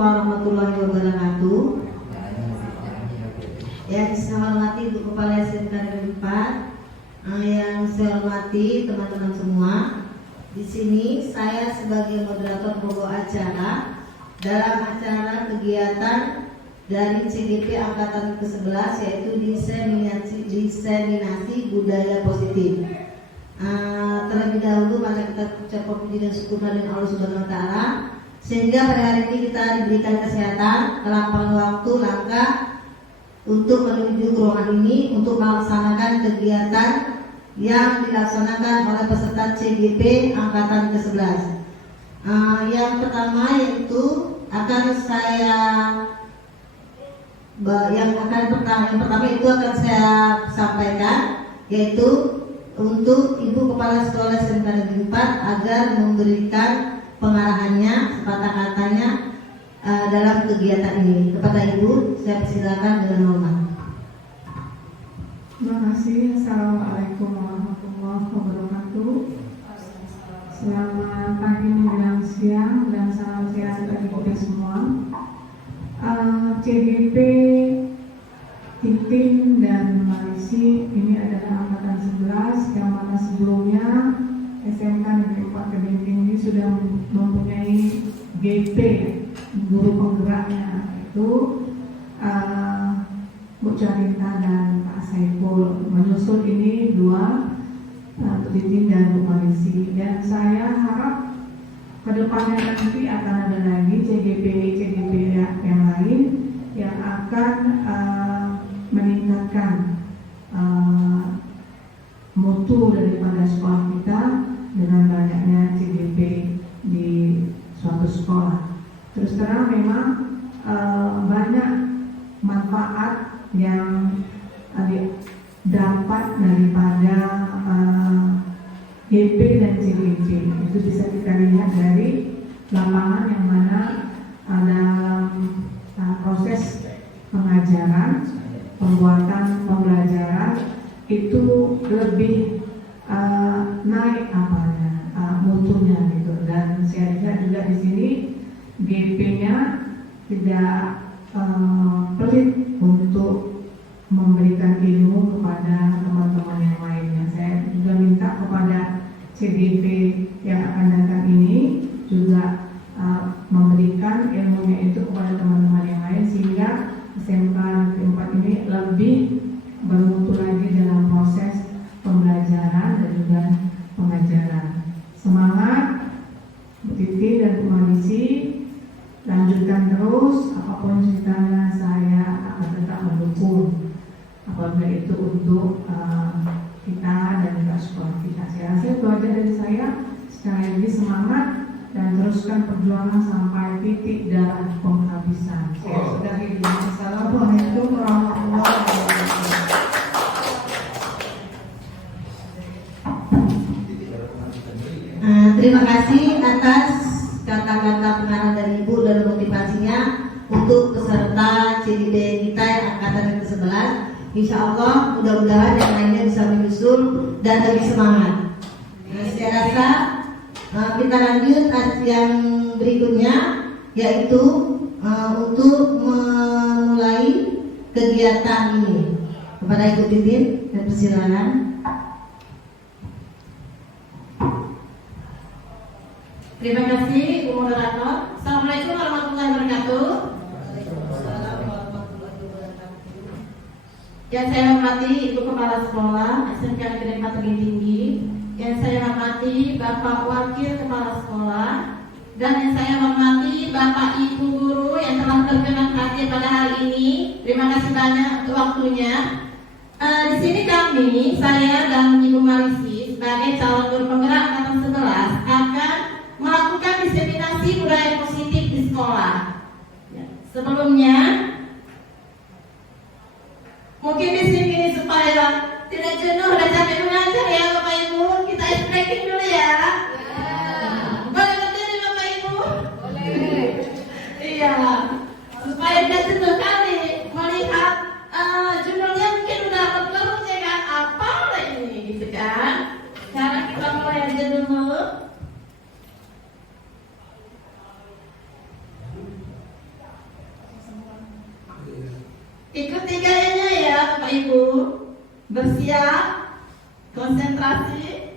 Warahmatullahi wabarakatuh. Yang saya hormati Ibu Kepala SMK Negeri 4, yang saya hormati teman-teman semua. Di sini saya sebagai moderator pokok acara dalam acara kegiatan dari CGP Angkatan ke-11, yaitu diseminasi budaya positif. Terlebih dahulu mari kita ucapkan puji dan syukur kepada Allah Subhanahu wa taala sehingga pada hari ini kita diberikan kesehatan, kelapangan waktu, langkah untuk menuju ke ruangan ini untuk melaksanakan kegiatan yang dilaksanakan oleh peserta CGP Angkatan ke-11. Yang pertama yaitu akan saya sampaikan, yaitu untuk Ibu Kepala Sekolah SMK Negeri 4 agar memberikan pengarahannya, sepatah katanya dalam kegiatan ini. Kepada Ibu, saya persilakan dengan hormat. Terima kasih. Assalamualaikum warahmatullahi wabarakatuh. Selamat pagi menjelang siang dan salam sehat bagi kita semua. CGP Titin dan Marisi ini adalah angkatan 11 yang mana sebelumnya SMK Negeri 4 Tebing Tinggi sudah mempunyai GP, guru penggeraknya, itu Bu Carita dan Pak Saiful. Menyusul ini dua, Bu Titin dan Bu Marisi. Dan saya harap kedepannya nanti akan ada lagi CGP yang lain yang akan meningkatkan mutu daripada sekolah kita dengan banyaknya CGP di suatu sekolah. Terus terang memang banyak manfaat yang dapat daripada GP dan CGP. Itu bisa kita lihat dari lapangan yang mana ada proses pengajaran, pembuatan pembelajaran itu lebih naik mutunya gitu. Dan saya lihat juga di sini GP-nya tidak pelit untuk memberikan ilmu kepada teman-teman yang lainnya. Saya juga minta kepada CGP yang akan datang ini juga memberikan ilmunya itu kepada teman-teman SMK Negeri 4 ini lebih bermutu lagi dalam proses pembelajaran dan juga pengajaran. Semangat Bu Titi dan Bu Marisi, lanjutkan terus, apapun ceritanya saya akan tetap mendukung apabila itu untuk kita dan juga sekolah kita. Saya rasa itu aja dari saya. Sekali lagi semangat dan teruskan perjuangan sampai titik darah penghabisan. Saya sudahi dulu. Assalamualaikum warahmatullahi wabarakatuh. Terima kasih atas kata-kata pengarang dari Ibu dan motivasinya untuk peserta CDB kita yang angkatan ke-11. Insya Allah mudah-mudahan yang lainnya bisa menyusul dan lebih semangat. Saya rasa kita lanjut yang berikutnya, yaitu untuk memulai kegiatan ini. Kepada Ibu Titin dan persilakan. Terima kasih Ibu Moderator. Assalamualaikum warahmatullahi wabarakatuh. Yang saya hormati Ibu Kepala Sekolah SMK Negeri 4 Tebing Tinggi, yang saya hormati Bapak Wakil Kepala Sekolah, dan yang saya hormati Bapak Ibu Guru yang telah berkenan hadir pada hari ini. Terima kasih banyak untuk waktunya. Di sini kami, saya dan Ibu Marisi sebagai calon guru penggerak angkatan 11 akan melakukan diseminasi budaya positif di sekolah. Sebelumnya, mungkin di sini supaya tidak jenuh dan capek mengajar ya Bapak Ibu, kita stretching dulu ya. Boleh berdiri Bapak Ibu? Boleh. Iya, supaya tidak jenuh kali melihat judulnya mungkin udah berterus ya kan, apa ini gitu kan. Sekarang kita mulai aja dulu. Ikuti gayanya ya Bapak Ibu. Bersiap, konsentrasi.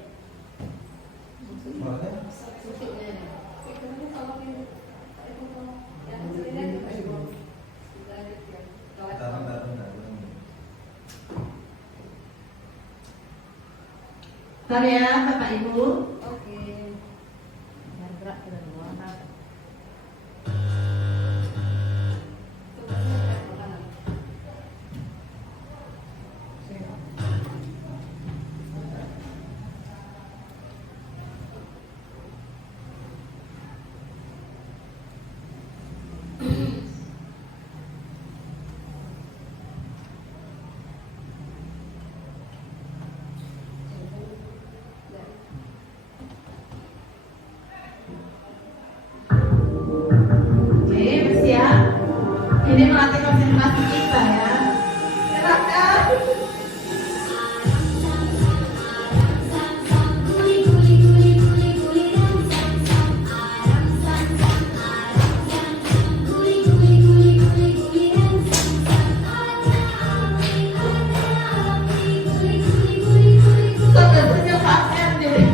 Bentar ya Bapak Ibu. Oke. Gerak ke dalam. Ini melatih konsentrasi kita ya. Silakan. Sebetulnya pakai deh.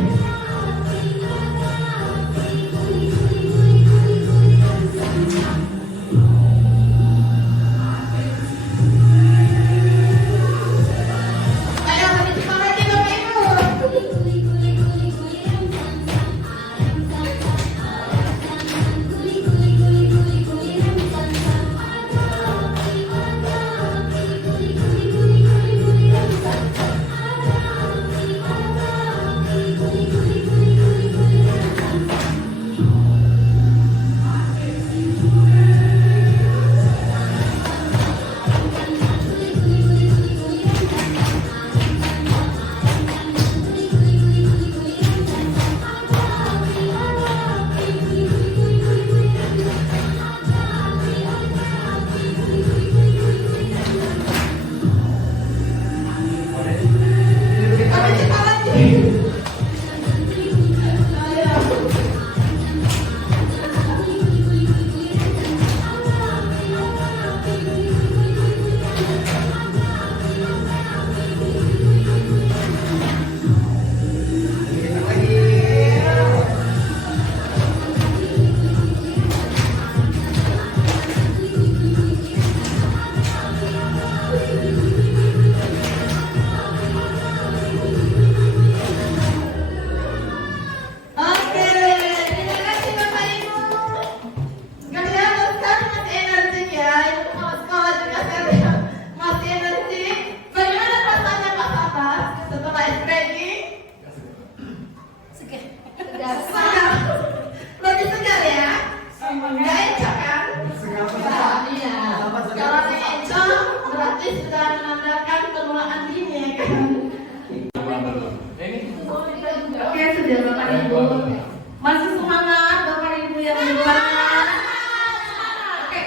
antinya kan. Oke, sudah Bapak Ibu. Masih semangat Bapak Ibu yang di luar. Oke,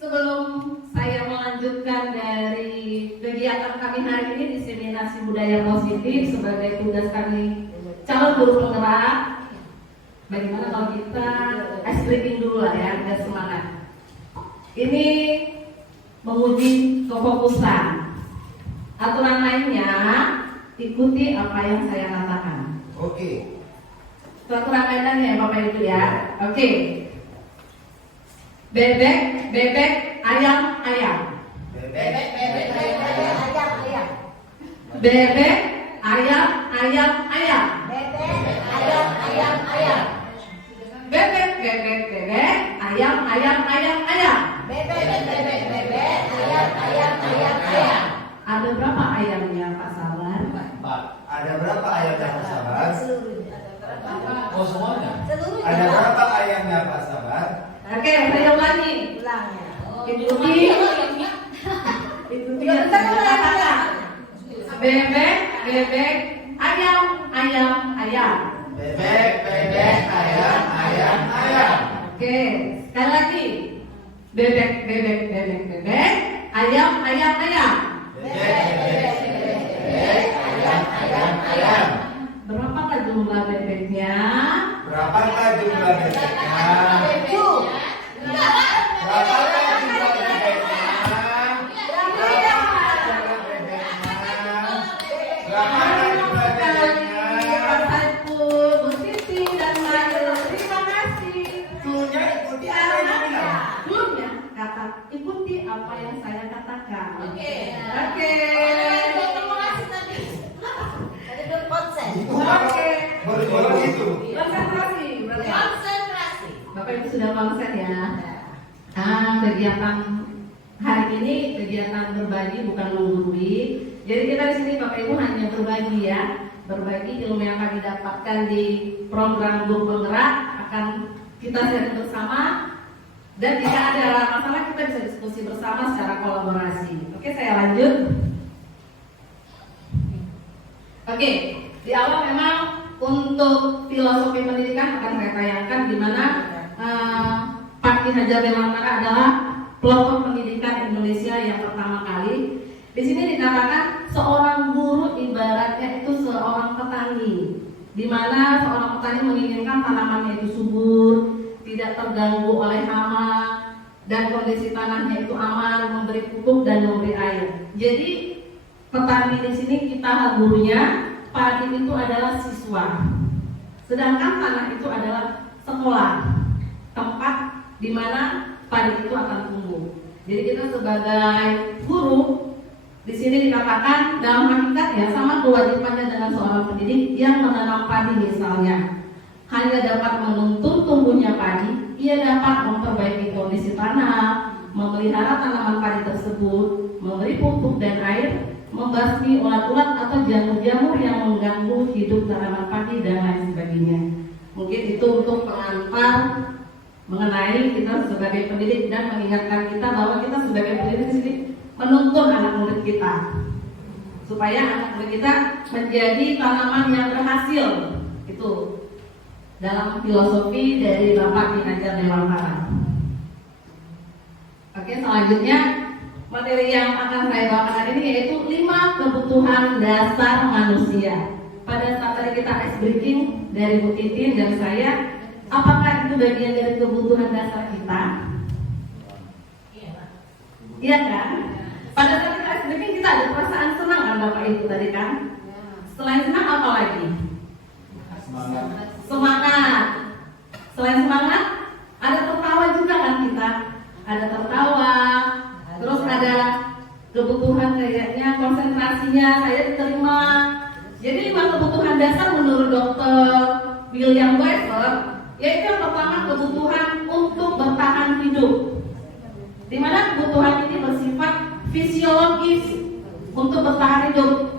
sebelum saya melanjutkan dari kegiatan kami hari ini, diseminasi budaya positif sebagai tugas kami calon guru penggerak. Bagaimana kalau kita ice breaking dulu lah ya, biar semangat. Ini menguji kefokusan. Aturan lainnya, ikuti apa yang saya katakan. Oke. Aturan lainnya ya Bapak Ibu ya. Oke. Bebek, bebek, ayam, ayam. Bebek, Bebek, ayam, ayam, ayam. Bebek, bebek, bebek, ayam, ayam, ayam, ayam. Ada berapa ayamnya Pak Sabar? Pak, ada berapa ayamnya Pak Sabar? Oh semuanya? Ada berapa ayamnya Pak Sabar? Oke, saya ulangi. Ikuti yang saya katakan. Bebek, bebek, ayam, ayam, ayam. Bebek, bebek, ayam, ayam, ayam. Oke, sekali lagi. Bebek, bebek, bebek, bebek, ayam, ayam, ayam. Bebek, bebek, bebek, ayam, ayam, ayam. Berapakah jumlah bebeknya? Berapakah jumlah bebeknya? Berapakah jumlah bebeknya? Berapakah jumlah bebeknya? Pak Saiful, Bu Siti, dan Mario, terima kasih. Dulunya ikuti apa yang dibilang. Dulunya kata ikuti apa yang saya katakan. Oke. Oke. Baru itu. Konsentrasi. Berarti Bapak Ibu sudah konsen ya. Kegiatan hari ini kegiatan berbagi bukan menggurui. Jadi kita di sini Bapak Ibu hanya berbagi ya, berbagi ilmu yang kami dapatkan di program guru penggerak akan kita sharing bersama. Dan jika ada masalah kita bisa diskusi bersama secara kolaborasi. Oke, saya lanjut. Oke, di awal memang untuk filosofi pendidikan akan saya tayangkan di mana Pak Ki Hajar Dewantara adalah pelopor pendidikan Indonesia yang pertama kali. Di sini dikatakan seorang guru ibaratnya itu seorang petani, di mana seorang petani menginginkan tanamannya itu subur, tidak terganggu oleh hama, dan kondisi tanahnya itu aman, memberi pupuk dan memberi air. Jadi petani di sini kita gurunya, padi itu adalah siswa, sedangkan tanah itu adalah sekolah, tempat di mana padi itu akan tumbuh. Jadi kita sebagai guru di sini dikatakan dalam hakikatnya sama kewajibannya dengan seorang pendidik yang menanam padi misalnya. Hanya dapat menuntun tumbuhnya padi, ia dapat memperbaiki kondisi tanah, memelihara tanaman padi tersebut, memberi pupuk dan air, membasmi ulat-ulat atau jamur-jamur yang mengganggu hidup tanaman padi dan lain sebagainya. Mungkin itu untuk pengantar mengenai kita sebagai pendidik dan mengingatkan kita bahwa kita sebagai pendidik di sini menuntun anak murid kita supaya anak murid kita menjadi tanaman yang berhasil. Itu dalam filosofi dari Bapak Ki Hajar Dewantara. Oke, selanjutnya materi yang akan saya bawakan ini yaitu 5 kebutuhan dasar manusia. Pada saat tadi kita ice breaking dari Bu Titin dan saya, apakah itu bagian dari kebutuhan dasar kita? Iya kan? Pada saat kita ice breaking kita ada perasaan senang kan Bapak Ibu tadi kan? Selain senang apa lagi? Semangat. Selain semangat, ada tertawa juga kan kita? Ada tertawa. Terus ada kebutuhan kayaknya konsentrasinya saya diterima. Jadi 5 kebutuhan dasar menurut Dr. William Weisler, yaitu yang pertama kebutuhan untuk bertahan hidup. Di mana kebutuhan ini bersifat fisiologis untuk bertahan hidup.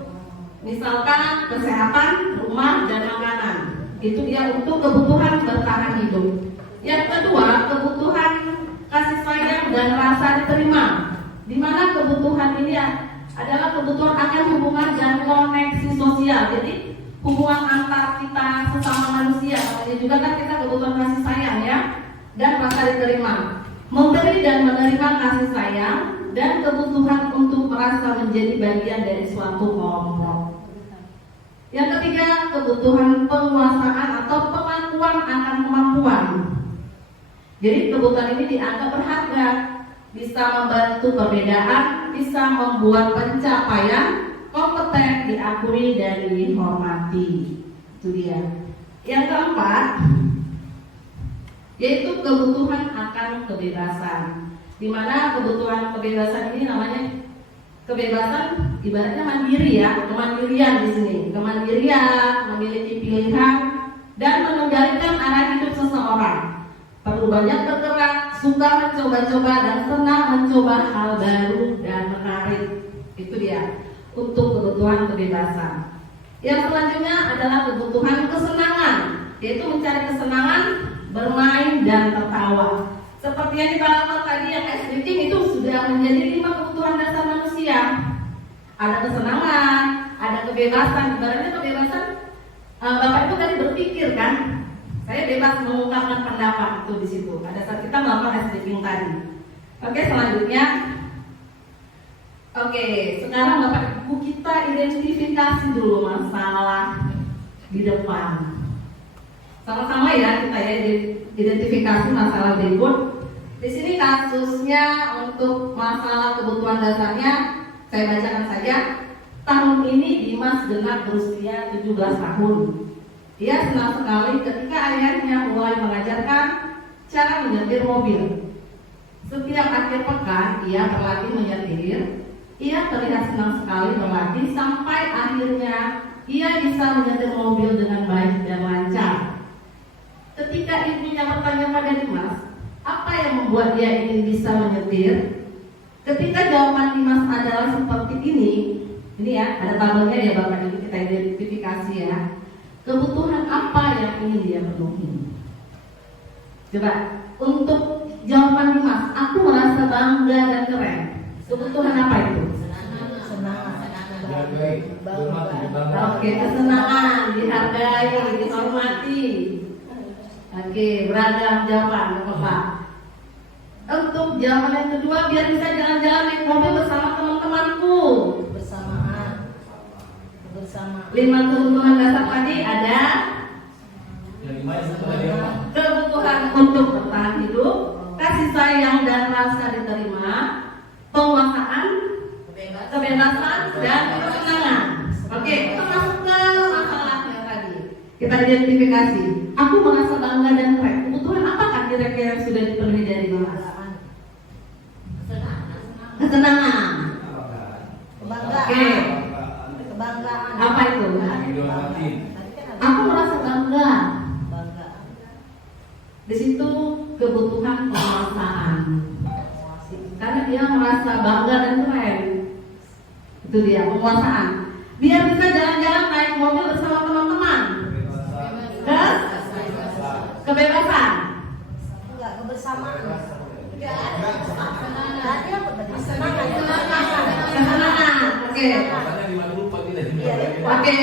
Misalkan kesehatan, rumah, dan makanan. Itu dia untuk kebutuhan bertahan hidup. Yang kedua, kebutuhan kasih sayang dan rasa diterima. Di mana kebutuhan ini adalah kebutuhan akan hubungan dan koneksi sosial. Jadi hubungan antar kita sesama manusia, namanya juga kan kita kebutuhan kasih sayang ya, dan rasa diterima. Memberi dan menerima kasih sayang dan kebutuhan untuk merasa menjadi bagian dari suatu kelompok. Yang ketiga, kebutuhan penguasaan atau pengakuan akan kemampuan. Jadi kebutuhan ini dianggap berharga, bisa membantu perbedaan, bisa membuat pencapaian, kompeten, diakui dan dihormati. Itu dia. Yang keempat, yaitu kebutuhan akan kebebasan. Di mana kebutuhan kebebasan ini namanya kebebasan ibaratnya mandiri ya, kemandirian di sini. Kemandirian, memiliki pilihan dan mengendalikan arah hidup seseorang. Perlu banyak bergerak, suka mencoba-coba dan senang mencoba hal baru dan menarik. Itu dia untuk kebutuhan kebebasan. Yang selanjutnya adalah kebutuhan kesenangan, yaitu mencari kesenangan, bermain dan tertawa. Seperti yang dibahas tadi yang ice drinking itu sudah menjadi 5 kebutuhan dasar manusia. Ada kesenangan, ada kebebasan. Ibaratnya kebebasan, Bapak Ibu tadi berpikir kan, saya bebas mengungkapkan pendapat itu di situ. Pada saat kita melakukan ice drinking tadi. Oke, selanjutnya. Oke, sekarang Bapak Ibu kita identifikasi dulu masalah di depan. Sama-sama ya kita ya identifikasi masalah berikut. Di sini kasusnya untuk masalah kebutuhan dasarnya saya bacakan saja. Tahun ini Dimas genap berusia 17 tahun. Ia senang sekali ketika ayahnya mulai mengajarkan cara menyetir mobil. Setiap akhir pekan ia berlatih menyetir. Ia terlihat senang sekali berlatih sampai akhirnya ia bisa menyetir mobil dengan baik dan lancar. Ketika ibunya bertanya pada Dimas, apa yang membuat dia ingin bisa menyetir? Ketika jawaban Dimas adalah seperti ini ya, ada tabelnya ya Bapak Ibu, kita identifikasi ya. Kebutuhan apa yang ingin dia penuhi? Coba, untuk jawaban Dimas, aku merasa bangga dan keren. Kebutuhan apa itu? Oke, kesenangan, dihargai, dihormati. Oke, beragam jawaban, Bapak. Untuk jawaban yang kedua, biar bisa jalan-jalan naik mobil bersama teman-temanku. Bersamaan. 5 kebutuhan dasar tadi ada Yang 5 itu tadi apa? kebutuhan untuk bertahan hidup, kasih sayang dan rasa diterima, penguasaan, kebebasan dan kesenangan. Oke, kita masuk ke masalahnya tadi. Kita identifikasi. Aku merasa bangga dan keren. Kebutuhan apakah kira-kira yang sudah dipenuhi dari Dimas? Kesenangan. Kebanggaan. Oke. Kebanggaan. Apa itu? Dihormati. Aku merasa bangga. Kebanggaan. Di situ kebutuhan penguasaan. Karena dia merasa bangga dan keren. Itu dia penguasaan. Biar bisa jalan-jalan naik mobil bersama teman-teman. Kebebasan. Enggak, kebersamaan. Tadi apa tadi? Kesenangan. Kesenangan. Oke. Makanya 5 dulu Pak tidak Oke.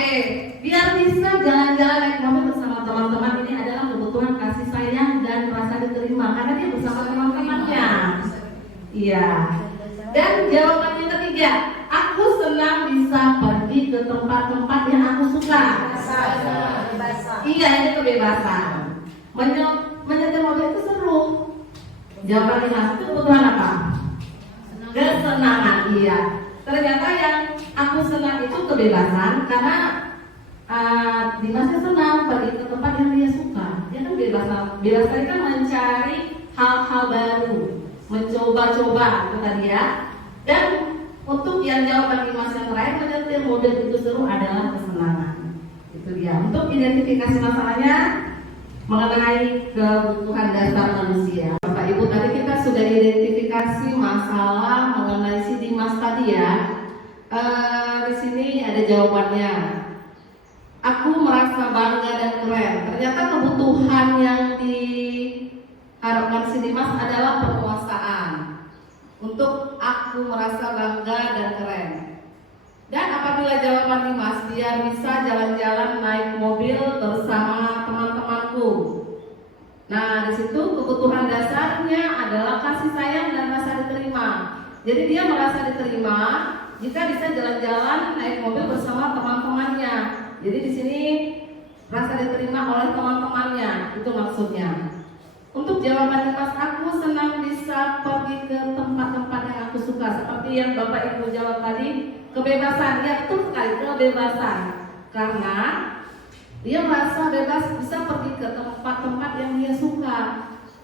Biar bisa jalan-jalan naik mobil bersama teman-teman, ini adalah kebutuhan kasih sayang dan rasa diterima karena dia bersama teman-temannya. Iya. Dan jawaban yang ketiga, aku senang bisa pergi ke tempat-tempat yang aku suka. Kebebasan. Iya, ini kebebasan. Menyetir mobil itu seru. Jawaban Dimas itu kebutuhan apa? Kesenangan. Iya. Ternyata yang aku senang itu kebebasan karena Dimasnya senang pergi ke tempat yang dia suka. Dia kan bebas kan mencari hal-hal baru, mencoba-coba itu tadi ya. Dan untuk yang jawaban Dimas yang terakhir, menyetir mobil itu seru adalah kesenangan. Itu dia. Untuk identifikasi masalahnya mengenai kebutuhan dasar manusia. Bapak Ibu, tadi kita sudah identifikasi masalah mengenai si Dimas tadi ya. Di sini ada jawabannya. Aku merasa bangga dan keren. Ternyata kebutuhan yang diharapkan si Dimas adalah penguasaan. Untuk aku merasa bangga dan keren. adalah jawaban Dimas biar bisa jalan-jalan naik mobil bersama teman-temanku. Nah, di situ kebutuhan dasarnya adalah kasih sayang dan rasa diterima. Jadi dia merasa diterima jika bisa jalan-jalan naik mobil bersama teman-temannya. Jadi di sini rasa diterima oleh teman-temannya, itu maksudnya. Untuk jawaban Dimas, aku senang bisa pergi ke tempat-tempat yang aku suka. Seperti yang Bapak Ibu jawab tadi, kebebasan. Ya betul sekali, kebebasan. Karena dia merasa bebas bisa pergi ke tempat-tempat yang dia suka.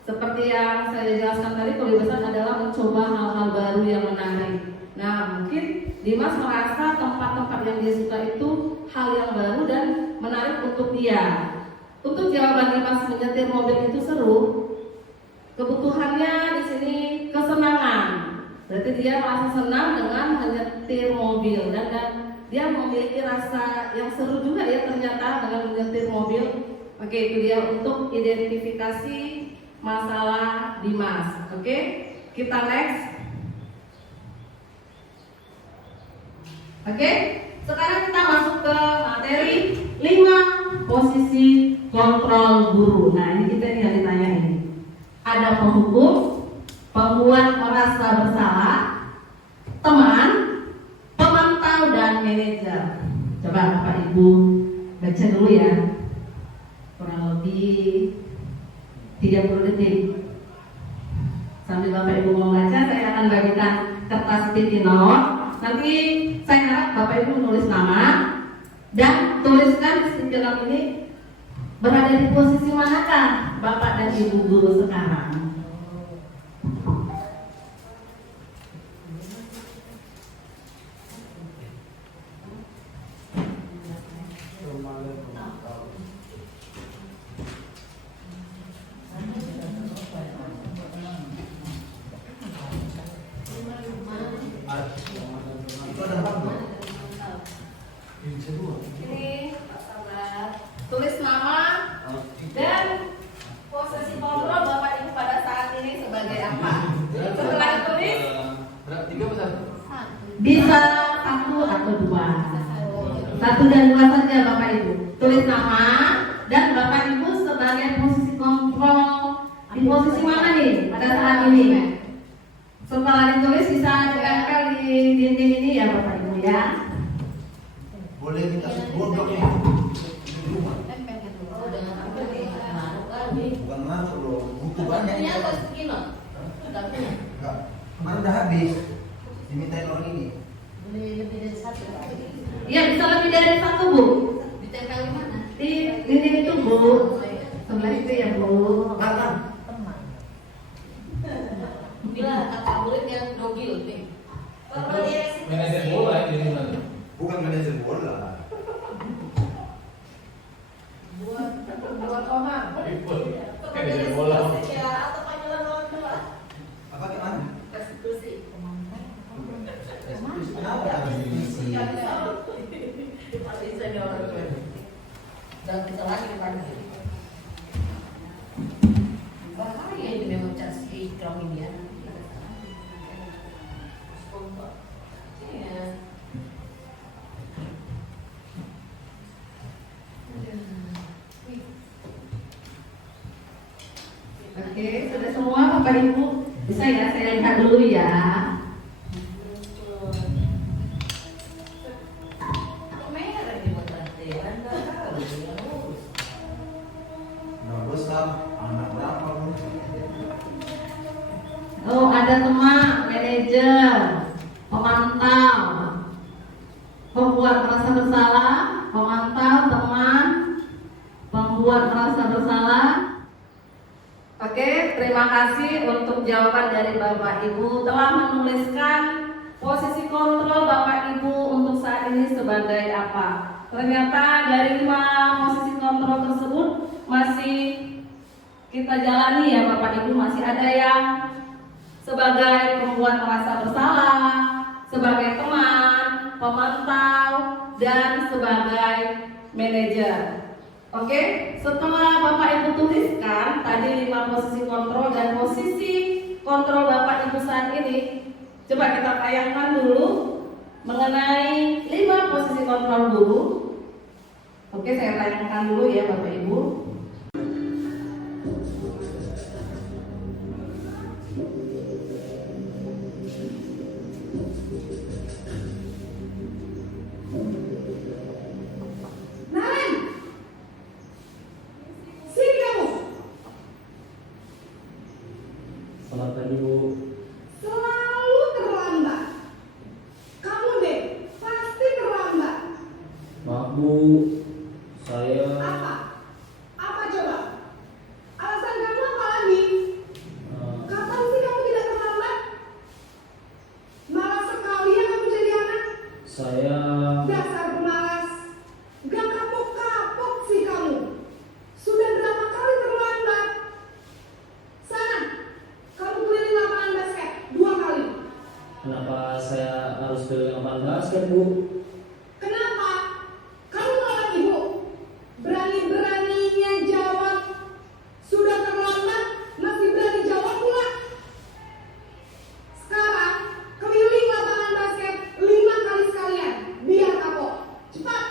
Seperti yang saya jelaskan tadi, kebebasan adalah mencoba hal-hal baru yang menarik. Nah, mungkin Dimas merasa tempat-tempat yang dia suka itu hal yang baru dan menarik untuk dia. Untuk jawaban Dimas menyetir mobil itu seru, kebutuhannya di sini kesenangan. Berarti dia merasa senang dengan menyetir mobil dan dia memiliki rasa yang seru juga ya ternyata dengan menyetir mobil. Oke, itu dia untuk identifikasi masalah Dimas. Oke, kita next. Oke, sekarang kita masuk ke materi 5 posisi kontrol guru. Nah, ini kita yang ditanyain. Ada penghukum, pembuat merasa bersalah, teman, pemantau, dan manajer. Coba Bapak Ibu baca dulu ya. Kurang lebih 30 detik. Sambil Bapak Ibu mau baca, saya akan bagikan kertas sticky note. Nanti saya harap Bapak Ibu menulis nama dan tuliskan di sticky note ini berada di posisi manakah Bapak dan Ibu guru sekarang. Ini sabar. Tulis nama dan posisi kontrol Bapak Ibu pada saat ini sebagai apa? Setelah ditulis Berapa? 3 atau 1? bisa 1 atau 2. 1 dan 2 saja Bapak Ibu. Tulis nama dan Bapak Ibu sebagai posisi kontrol di posisi mana nih pada saat ini? Setelah ditulis bisa ditempel di dinding ini ya Bapak Ibu ya. Boleh kita sebut bloknya. Bukan masuk loh, butuh banyak ini. Enggak, kemarin udah habis. Dimintain orang ini. Iya bisa lebih dari 1 Bu. Ditempel di mana? Di dinding itu Bu. Sebelah itu ya Bu. Makan. Bila kakak murid yang dogil nih. Manajer bola ini mana? Bukan manajer bola. Buat orang. Manajer bola. Atau panggilan orang tua. Apa gimana? Restitusi. Kenapa harus diisi? Bisa orang tua. Dan kita lagi depan. Bahaya ini memang cas ikram ini ya. Iya. Oke, sudah semua Bapak Ibu. Bisa ya saya lihat dulu ya. Merah ini buat latihan. Nggak besar, anak berapa pun. Oh, ada teman, manajer, pemantau, pembuat merasa bersalah, pemantau, teman, pembuat merasa bersalah. Oke, terima kasih untuk jawaban dari Bapak Ibu telah menuliskan posisi kontrol Bapak Ibu untuk saat ini sebagai apa. Ternyata dari 5 posisi kontrol tersebut masih kita jalani ya Bapak Ibu, masih ada yang sebagai pembuat merasa bersalah, sebagai teman, pemantau, dan sebagai manajer. Oke, setelah Bapak Ibu tuliskan tadi 5 posisi kontrol dan posisi kontrol Bapak Ibu saat ini, coba kita tayangkan dulu mengenai 5 posisi kontrol guru. Oke, saya tanyakan dulu ya Bapak Ibu. Selamat pagi Bu. Selalu terlambat. Kamu deh, pasti terlambat. Maaf Bu, saya Apa? Apa coba? Alasan kamu apa lagi? Kapan sih kamu tidak terlambat? Malas sekali ya kamu jadi anak. saya Dasar pemalas. Gak kapok-kapok sih kamu. Sudah berapa kali terlambat? Sana, kamu keliling lapangan basket 2 kali. kenapa saya harus keliling lapangan basket Bu? Kenapa? Kamu malah ibu. Berani-beraninya jawab. Sudah terlambat, masih berani jawab pula. Sekarang, keliling lapangan basket 5 kali sekalian. Biar kapok. Cepat.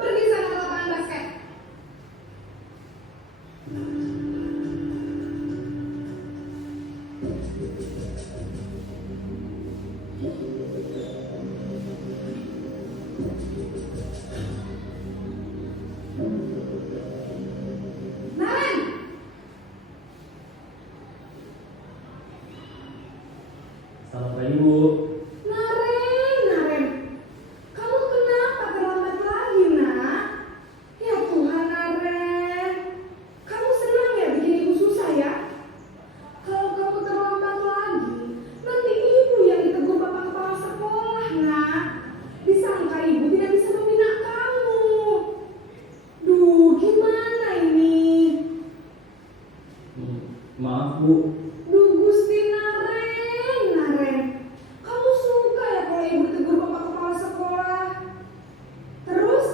Pergi sana ke lapangan basket. Naren! Selamat pagi Bu. Naren. Kamu kenapa terlambat lagi, nak? Ya Tuhan, Naren. Kamu senang ya bikin ibu susah ya? Kalau kamu terlambat lagi, nanti ibu yang ditegur bapak kepala sekolah, nak. Disangka ibu tidak bisa membina kamu. Duh, gimana ini? Maaf Bu. Duh, Gusti Naren. Kamu suka ya kalau ibu ditegur bapak kepala sekolah? Terus,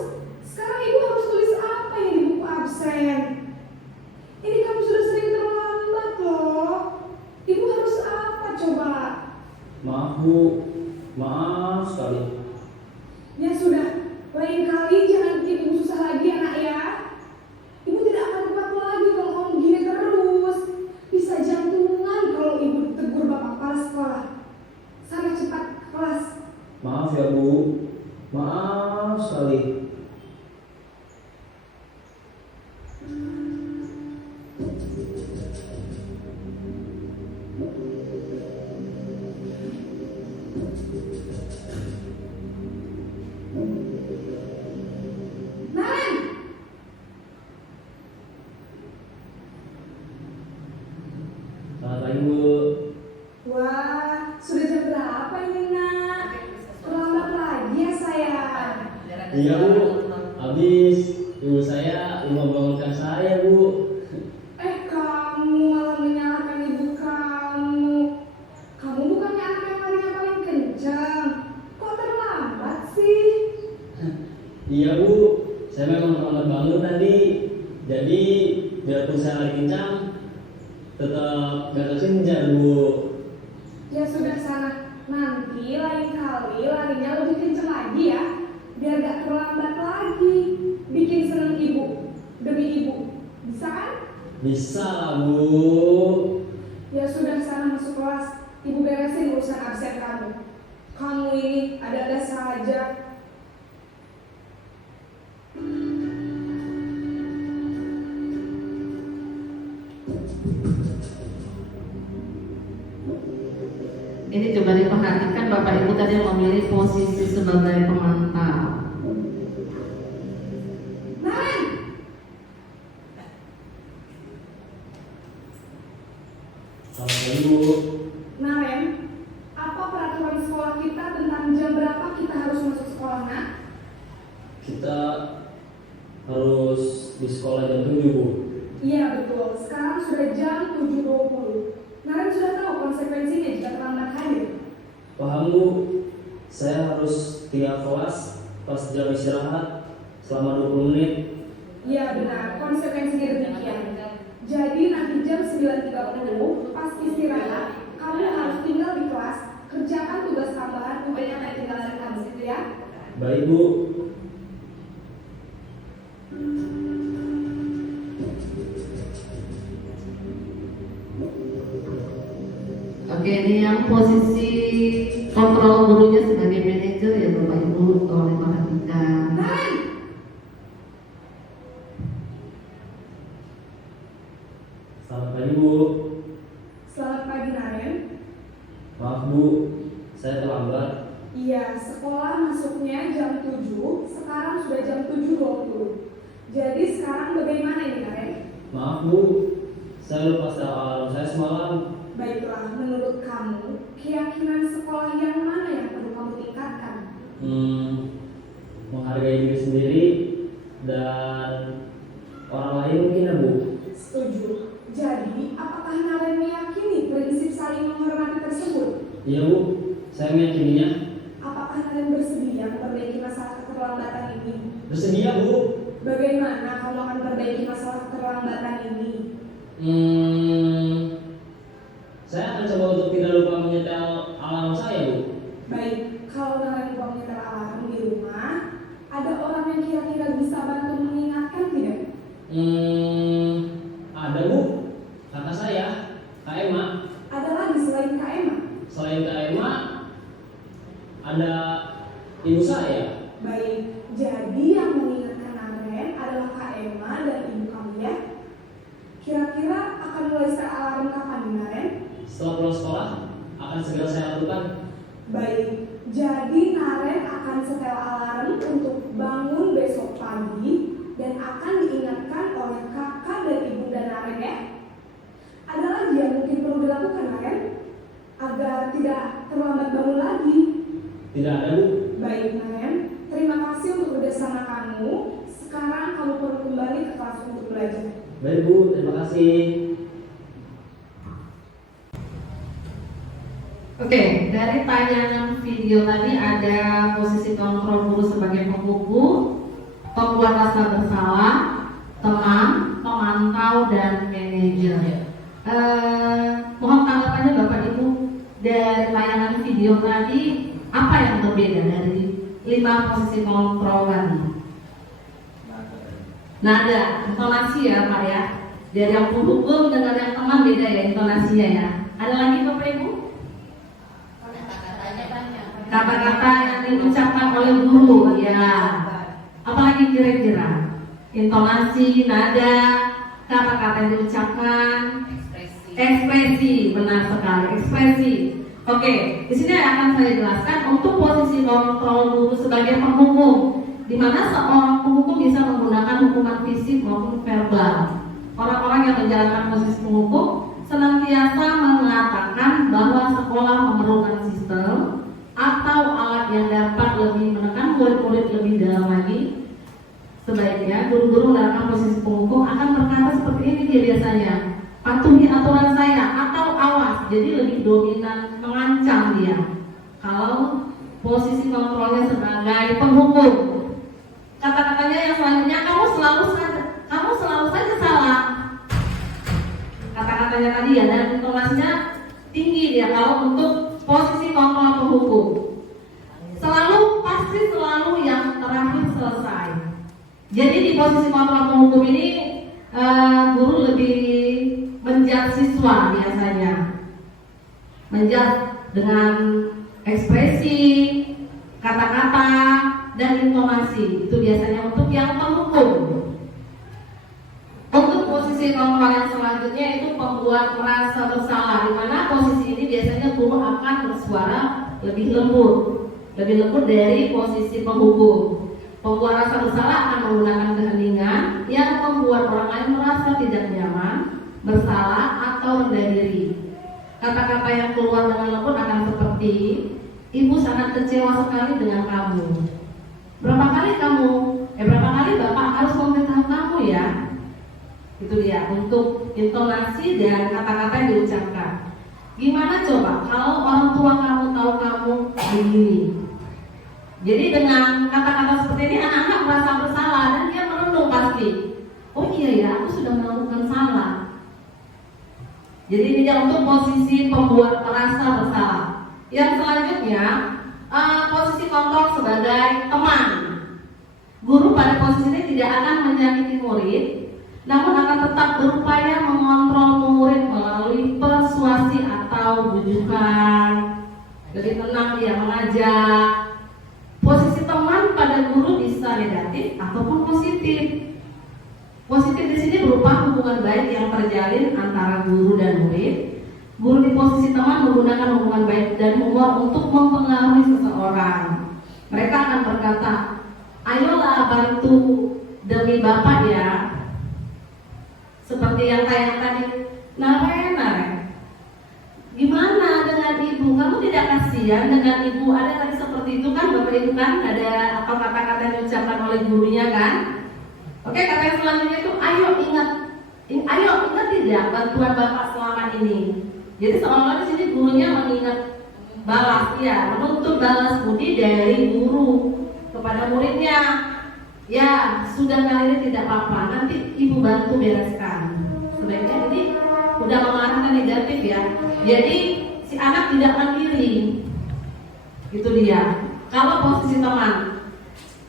sekarang ibu harus tulis apa yang di buku absen? Ini kamu sudah sering terlambat loh. Ibu harus apa coba? Maaf Bu. Maaf sekali. Ya sudah, lain kali jangan bikin ibu susah lagi ya, nak ya. Ibu tidak akan kuat lagi kalau kamu gini terus. Bisa jantungan kalau ibu ditegur bapak kepala sekolah. Sana cepat ke kelas. Maaf ya Bu. Maaf sekali. Naren! Selamat pagi Bu. Wah, sudah jam berapa ini, nak? Terlambat lagi ya, sayang. Iya Bu. Habis ibu saya lupa bangunkan saya Bu. Kamu malah menyalahkan ibu kamu. Kamu bukannya anak yang larinya paling kencang. Kok terlambat sih? Iya Bu. Saya memang terlambat bangun tadi. Jadi biarpun saya lari kencang, tetap gak terkejar Bu. Ya sudah sana. Nanti lain kali larinya lebih kencang lagi ya. Biar gak terlambat lagi. Bikin seneng ibu. Demi ibu. Bisa kan? Bisa lah Bu. Ya sudah sana masuk kelas. Ibu beresin urusan absen kamu. Kamu ini ada-ada saja. Ini coba diperhatikan Bapak Ibu tadi yang memilih posisi sebagai pemantau. Naren! Selamat pagi Bu. Naren, apa peraturan sekolah kita tentang jam berapa kita harus masuk sekolah, nak? Kita harus di sekolah jam 7 Bu. Iya betul, sekarang sudah jam 7.20. Naren sudah tahu konsekuensinya jika terlambat hadir. Paham Bu. Saya harus tinggal kelas pas jam istirahat selama 20 menit. Iya benar, konsekuensinya demikian. Jadi nanti jam 9.30 pas istirahat, kamu harus tinggal di kelas, kerjakan tugas tambahan untuk yang ketinggalan Baik Bu. Oke, ini yang posisi kontrol gurunya sebagai manajer ya Bapak Ibu, tolong perhatikan. Naren, Selamat pagi Bu. selamat pagi Naren. Maaf Bu, saya terlambat. Iya, sekolah masuknya jam 7, sekarang sudah jam 7.20. Jadi sekarang bagaimana ini Naren? Maaf Bu, saya lupa setel alarm saya semalam. Baiklah, menurut kamu, keyakinan sekolah yang mana yang perlu kamu tingkatkan? Menghargai diri sendiri dan orang lain mungkin ya Bu. Setuju. Jadi, apakah Naren meyakini prinsip saling menghormati tersebut? Iya Bu, saya meyakininya. Apakah Naren bersedia memperbaiki masalah keterlambatan ini? Bersedia Bu. Bagaimana kamu akan memperbaiki masalah keterlambatan ini? Saya akan coba untuk tidak lupa menyetel alarm saya Bu. Baik, kalau Naren lupa menyetel alarm di rumah, ada orang yang kira-kira bisa bantu mengingatkan tidak? Ada Bu, kakak saya, Kak Emma. Ada lagi selain Kak Emma? Selain Kak Emma, ada ibu saya. Baik, jadi yang mengingatkan Naren adalah Kak Emma dan ibu kamu ya? Kira-kira akan mulai setel alarm kapan nih Naren? Setelah pulang sekolah, akan segera saya lakukan. Baik, jadi Naren akan setel alarm untuk bangun besok pagi dan akan diingatkan oleh kakak dan ibunda Naren ya. Ada lagi yang mungkin perlu dilakukan Naren agar tidak terlambat bangun lagi. Tidak ada Bu. Baik Naren, terima kasih untuk kerjasama kamu. Sekarang kamu perlu kembali ke kelas untuk belajar. Baik Bu, terima kasih. Oke, dari tayangan video tadi ada posisi kontrol guru sebagai pembuku, pembuat rasa bersalah, teman, pemantau, dan manajer. Mohon tanggapannya Bapak Ibu dari tayangan video tadi, apa yang berbeda dari 5 posisi kontrol tadi? Nada, intonasi ya Pak ya. Dari yang pembuku dengan yang teman beda ya intonasinya ya. Ada lagi Bapak Ibu? Kata-kata yang diucapkan oleh guru ya. Apalagi kira-kira? Intonasi, nada, kata-kata yang diucapkan, ekspresi, benar sekali, ekspresi. Oke, di sini akan saya jelaskan untuk posisi kontrol guru sebagai penghukum, di mana seorang penghukum bisa menggunakan hukuman fisik maupun verbal. Orang-orang yang menjalankan posisi penghukum senantiasa mengatakan bahwa sekolah memerlukan sistem atau alat yang dapat lebih menekan murid-murid lebih dalam lagi. Sebaiknya guru-guru menerapkan posisi penghukum akan berkata seperti ini dia biasanya, patuhi aturan saya atau awas. Jadi lebih dominan mengancam dia. Kalau posisi kontrolnya sebagai penghukum, kata-katanya yang selanjutnya, kamu selalu saja salah. Kata-katanya tadi ya, dan intonasinya tinggi dia kalau untuk posisi kontrol penghukum. Pasti selalu yang terakhir selesai. Jadi di posisi kontrol penghukum ini guru lebih menjudge siswa biasanya. Menjudge dengan ekspresi, kata-kata, dan intonasi. Itu biasanya untuk yang penghukum. Untuk posisi kontrol yang selanjutnya itu pembuat merasa bersalah, di mana posisi ini biasanya guru akan bersuara lebih lembut dari posisi penghukum. Pembuat rasa bersalah akan menggunakan keheningan yang membuat orang lain merasa tidak nyaman, bersalah, atau rendah diri. Kata-kata yang keluar dengan lembut akan seperti, ibu sangat kecewa sekali dengan kamu. Berapa kali bapak harus memberitahu kamu ya. Itu dia untuk intonasi dan kata-kata yang diucapkan. Gimana coba kalau orang tua kamu tahu kamu begini? Jadi dengan kata-kata seperti ini anak-anak merasa bersalah dan dia merenung pasti. Oh iya ya, aku sudah melakukan salah. Jadi ini dia untuk posisi pembuat merasa bersalah. Yang selanjutnya posisi kontrol sebagai teman. Guru pada posisi ini tidak akan menyakiti murid, namun akan tetap berupaya mengontrol murid melalui persuasi atau bujukan. Jadi tenang dia mengajak. Posisi teman pada guru bisa negatif ataupun positif. Positif di sini berupa hubungan baik yang terjalin antara guru dan murid. Guru di posisi teman menggunakan hubungan baik dan humor untuk mempengaruhi seseorang. Mereka akan berkata, ayolah bantu demi Bapak ya. Seperti yang kayak tadi, Nare, gimana dengan ibu? Kamu tidak kasihan dengan ibu? Ada tadi seperti itu kan, Bapak Ibu kan? Ada apa kata-kata yang diucapkan oleh gurunya kan? Oke, kata yang selanjutnya itu, ayo ingat tidak bantuan Bapak selama ini. Jadi seolah-olah di sini gurunya mengingat balas, ya, menuntut balas budi dari guru kepada muridnya. Ya, sudah kali ini tidak apa-apa, nanti ibu bantu bereskan. Sebaiknya ini udah mengarahkan negatif ya. Jadi si anak tidak mandiri. Itu dia. Kalau posisi teman.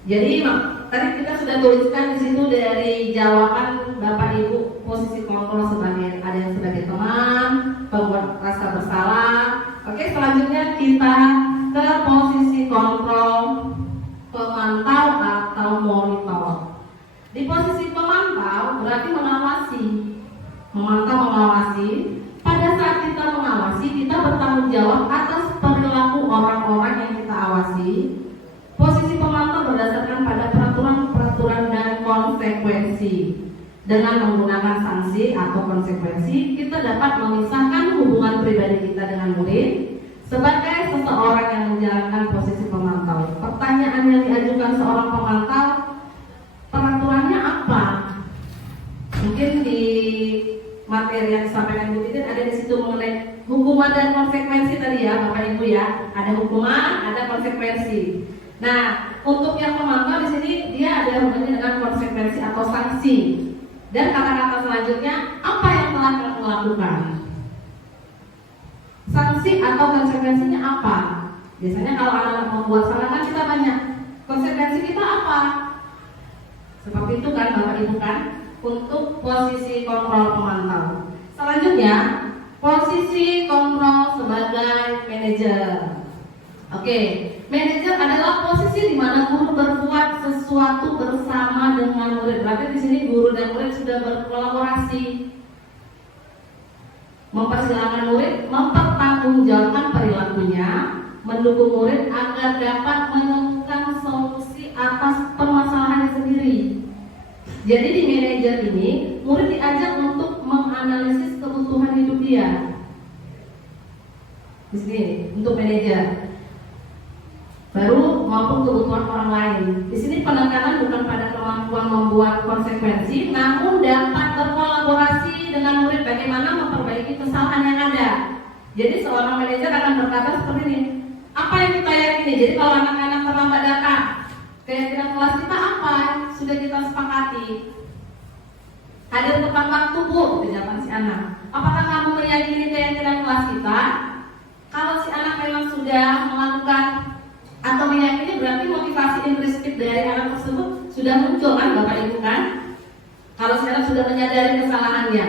Jadi tadi kita sudah tuliskan di situ dari jawaban Bapak Ibu, posisi kontrol sebagai ada yang sebagai teman, pembuat rasa bersalah. Oke, selanjutnya kita ke posisi kontrol pemantau atau monitor. Di posisi pemantau berarti mengawasi. Memantau, mengawasi. Pada saat kita mengawasi, kita bertanggung jawab atas perilaku orang-orang yang kita awasi. Posisi pemantau berdasarkan pada peraturan dan konsekuensi. Dengan menggunakan sanksi atau konsekuensi, kita dapat memisahkan hubungan pribadi kita dengan murid sebagai seseorang yang menjalankan posisi pemantau. Pertanyaan yang diajukan seorang pemantau, peraturannya apa? Mungkin di materi yang disampaikan Bu Titin ada di situ mengenai hukuman dan konsekuensi tadi ya Bapak Ibu ya. Ada hukuman, ada konsekuensi. Nah, untuk yang pemantau di sini dia ada hubungannya dengan konsekuensi atau sanksi. Dan kata-kata selanjutnya, apa yang telah kamu lakukan? Sanksi atau konsekuensinya apa? Biasanya kalau anak-anak membuat salah kan kita tanya, konsekuensi kita apa? Seperti itu kan Bapak Ibu kan? Untuk posisi kontrol pemantau. Selanjutnya, posisi kontrol sebagai manajer. Oke, manajer adalah posisi di mana guru berbuat sesuatu bersama dengan murid. Berarti di sini guru dan murid sudah berkolaborasi, mempersilahkan murid mempertanggungjawabkan perilakunya, mendukung murid agar dapat menemukan solusi atas permasalahannya sendiri. Jadi di manajer ini, murid diajak untuk menganalisis kebutuhan hidup dia. Di sini untuk manajer. Baru maupun kebutuhan orang lain. Di sini penekanan bukan pada kemampuan membuat konsekuensi, namun dapat berkolaborasi dengan murid bagaimana memperbaiki kesalahan yang ada. Jadi seorang manajer akan berkata seperti ini, apa yang kita yakini? Jadi kalau anak-anak terlambat datang, keyakinan kelas kita apa? Sudah kita sepakati. Hadir tepat waktu Bu, jawaban si anak. Apakah kamu meyakini keyakinan kelas kita? Kalau si anak memang sudah melakukan atau meyakini, berarti motivasi intrinsik dari anak tersebut sudah muncul kan Bapak Ibu kan? Kalau si anak sudah menyadari kesalahannya.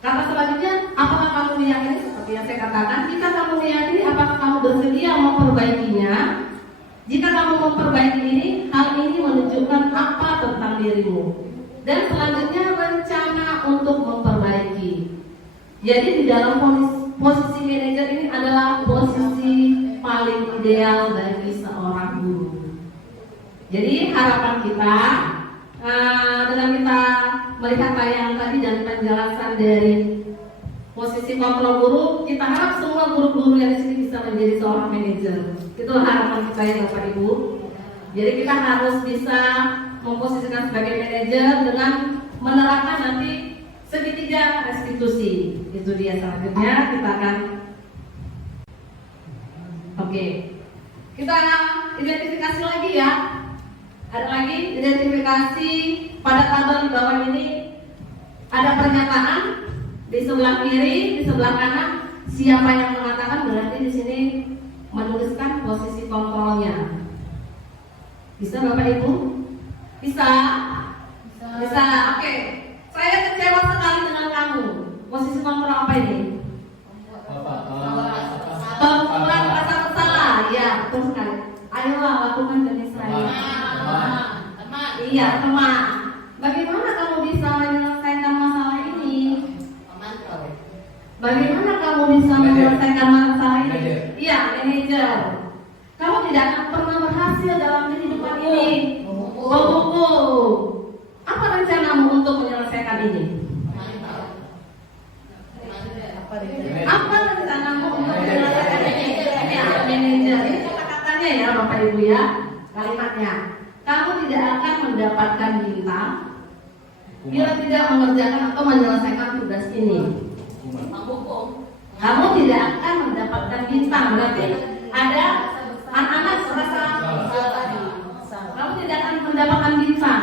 Kata selanjutnya, apakah kamu meyakini? Seperti yang saya katakan, jika kamu meyakini, apakah kamu bersedia memperbaikinya? Jika kamu memperbaiki ini, hal ini menunjukkan apa tentang dirimu. Dan selanjutnya rencana untuk memperbaiki. Jadi di dalam posisi manajer ini adalah posisi paling ideal bagi seorang guru. Jadi harapan kita dengan kita melihat tayangan tadi dan penjelasan dari posisi kontrol guru, kita harap semua guru-guru yang di sini bisa menjadi seorang manajer. Itulah harapan kita ya Bapak Ibu. Jadi kita harus bisa memposisikan sebagai manajer dengan menerapkan nanti segitiga restitusi. Itu dia selanjutnya kita akan. Oke, kita identifikasi lagi ya. Ada lagi identifikasi pada tabel di bawah ini. Ada pernyataan di sebelah kiri, di sebelah kanan. Siapa yang mengatakan berarti di sini menuliskan posisi kontrolnya. Bisa Bapak Ibu? Bisa? Bisa. Oke. Saya kecewa sekali dengan kamu. Posisi kontrol apa ini? Pembuat rasa bersalah. Ya, betul sekali. Ayolah lakukan demi saya. Iya, teman. Bagaimana kamu bisa menyelesaikan masalah ini? Bagaimana kamu bisa menyelesaikan masalah ini? Iya, manajer. Kamu tidak akan pernah berhasil dalam kehidupan ini. Buku. Apa rencanamu untuk menyelesaikan ini? Apa rencanamu untuk menyelesaikan ini? Ya, manajer. Ini kata-katanya ya, Bapak Ibu ya. Kalimatnya. Kamu tidak akan mendapatkan bintang bila tidak mengerjakan atau menyelesaikan tugas ini. Kamu tidak akan mendapatkan bintang, berarti ada anak-anak merasa kamu tidak akan mendapatkan bintang,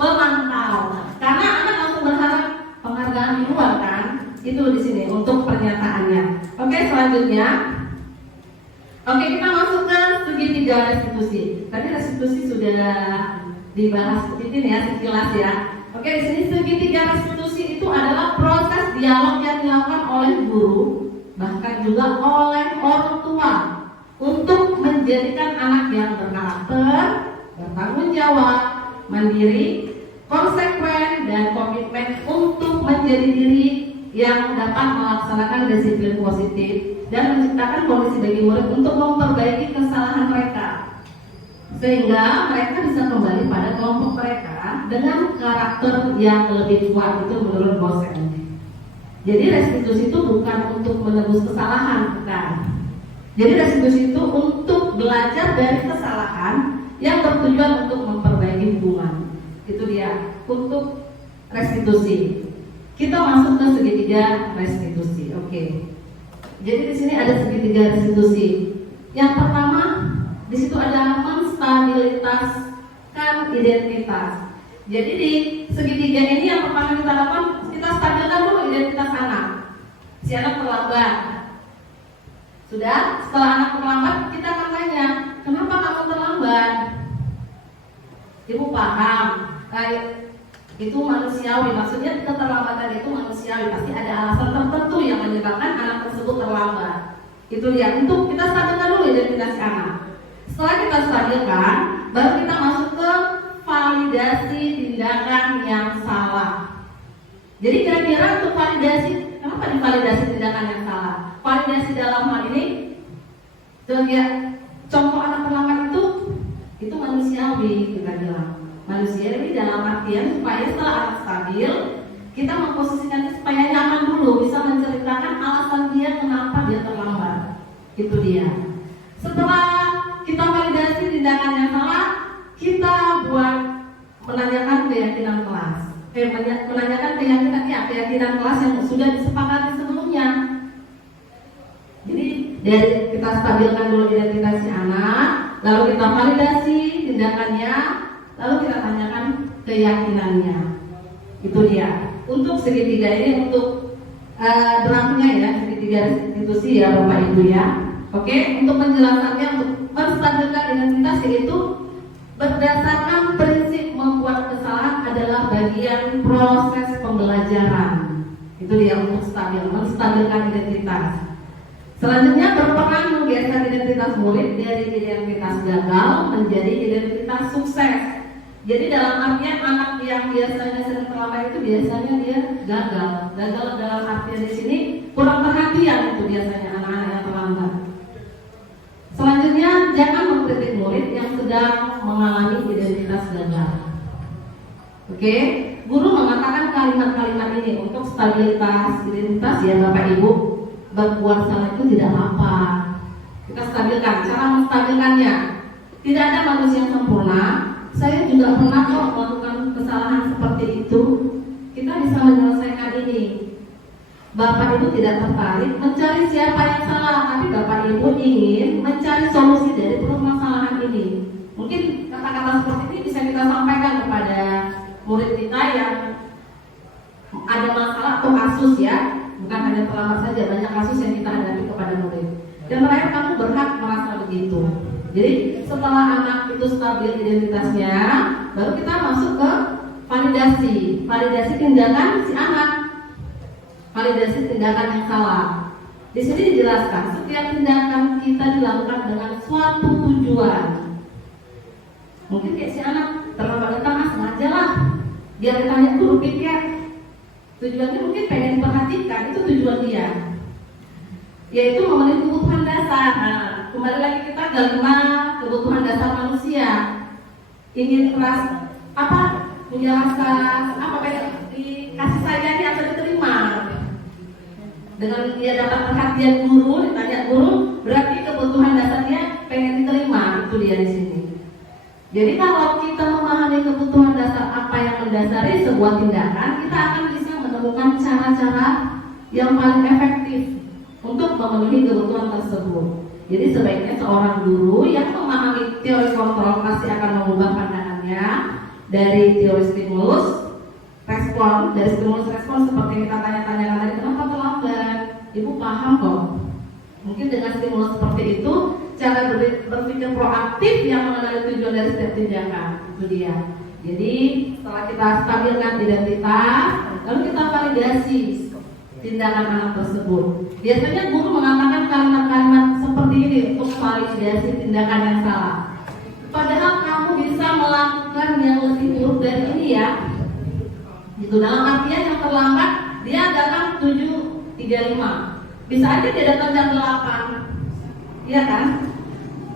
pemantau, karena anak langsung berharap penghargaan di luar kan? Itu di sini untuk pernyataannya. Oke, selanjutnya. Oke, kita masuk ke segitiga restitusi. Tadi restitusi sudah dibahas sedikit ya, sekilas ya. Oke, di sini segitiga restitusi itu adalah proses dialog yang dilakukan oleh guru, bahkan juga oleh orang tua untuk menjadikan anak yang berkarakter, bertanggung jawab, mandiri, konsekuen, dan komitmen untuk menjadi diri yang dapat melaksanakan disiplin positif dan menciptakan kondisi bagi murid untuk memperbaiki kesalahan mereka, sehingga mereka bisa kembali pada kelompok mereka dengan karakter yang lebih kuat. Itu menurut dosen. Jadi restitusi itu bukan untuk menebus kesalahan, bukan. Jadi restitusi itu untuk belajar dari kesalahan yang bertujuan untuk memperbaiki hubungan. Itu dia untuk restitusi. Kita masuk ke segitiga restitusi. Oke. Jadi di sini ada segitiga restitusi. Yang pertama, di situ ada menstabilitaskan identitas. Jadi di segitiga ini yang pertama kita lakukan, kita stabilkan dulu identitas anak. Si anak terlambat. Sudah, setelah anak terlambat, kita akan tanya, kenapa kamu terlambat? Ibu paham, itu manusiawi, maksudnya keterlambatan itu manusiawi, pasti ada alasan tertentu yang menyebabkan anak tersebut terlambat. Itu dia, itu kita stabilkan dulu identitas anak. Setelah kita stabilkan, baru kita masuk ke validasi tindakan yang salah. Jadi kira-kira untuk validasi, kenapa divalidasi tindakan yang salah? Validasi dalam hal ini, contoh anak terlambat itu manusiawi, kita bilang. Manusiawi dalam artian supaya setelah anak stabil, kita memposisikannya supaya nyaman dulu, bisa menceritakan alasan dia kenapa dia terlambat. Itu dia. Setelah kita validasi tindakan yang salah, kita buat menanyakan keyakinan kelas. Menanyakan keyakinan kelas yang sudah disepakati sebelumnya. Jadi dari kita stabilkan dulu identitas si anak, lalu kita validasi tindakannya, lalu kita tanyakan keyakinannya. Itu dia. Untuk segitiga ini untuk draftnya ya, segitiga restitusi ya Bapak Ibu ya. Oke, untuk penjelasannya, untuk menstabilkan identitas yaitu berdasarkan prinsip membuat kesalahan adalah bagian proses pembelajaran. Itu dia untuk menstabilkan identitas. Selanjutnya berperan menggeser identitas murid dari identitas gagal menjadi identitas sukses. Jadi dalam artian anak yang biasanya sering terlambat itu biasanya dia gagal. Gagal dalam artian di sini kurang perhatian, itu biasanya anak-anak yang terlambat. Selanjutnya jangan mengkritik murid yang sedang mengalami identitas gagal. Oke, guru mengatakan kalimat-kalimat ini untuk stabilitas identitas ya Bapak Ibu. Berbuat salah itu tidak apa-apa. Kita stabilkan. Cara menstabilkannya, tidak ada manusia yang sempurna. Saya juga pernah kok melakukan kesalahan seperti itu. Kita bisa menyelesaikan ini. Bapak Ibu tidak tertarik mencari siapa yang salah, tapi Bapak Ibu ingin mencari solusi dari permasalahan ini. Mungkin kata-kata seperti ini bisa kita sampaikan kepada murid kita yang ada masalah atau kasus ya. Bukan hanya terlambat saja, banyak kasus yang kita hadapi kepada murid. Yang terakhir, kamu berhak merasa begitu. Jadi setelah anak itu stabil identitasnya, baru kita masuk ke validasi tindakan si anak, validasi tindakan yang salah. Di sini dijelaskan setiap tindakan kita dilakukan dengan suatu tujuan. Mungkin kayak si anak terlambat datang, sengaja lah biar ditanya guru pikir. Tujuannya mungkin pengen diperhatikan, itu tujuan dia, yaitu memenuhi kebutuhan dasar. Nah, kembali lagi kita ke 5 kebutuhan dasar manusia. Ingin merasa pengen dikasih sayang atau diterima. Dengan dia dapat perhatian guru, ditanya guru, berarti kebutuhan dasarnya pengen diterima. Itu dia di sini. Jadi kalau kita memahami kebutuhan dasar apa yang mendasari sebuah tindakan, kita akan bisa menemukan cara-cara yang paling efektif untuk memenuhi kebutuhan tersebut. Jadi sebaiknya seorang guru yang memahami teori kontrol pasti akan mengubah pandangannya dari teori stimulus respon, dari stimulus respon seperti kita tanya-tanyakan tadi, kenapa terlambat? Ibu paham kok. Mungkin dengan stimulus seperti itu, cara berpikir proaktif yang mengenali tujuan dari setiap tindakan, itu dia. Jadi setelah kita stabilkan identitas, lalu kita validasi tindakan anak tersebut. Biasanya guru mengatakan kalimat-kalimat seperti ini untuk validasi tindakan yang salah. Padahal kamu bisa melakukan yang lebih buruk dari ini ya. Itu dalam artian yang terlambat dia datang 7.35. Bisa aja dia datang jam 8. Iya kan?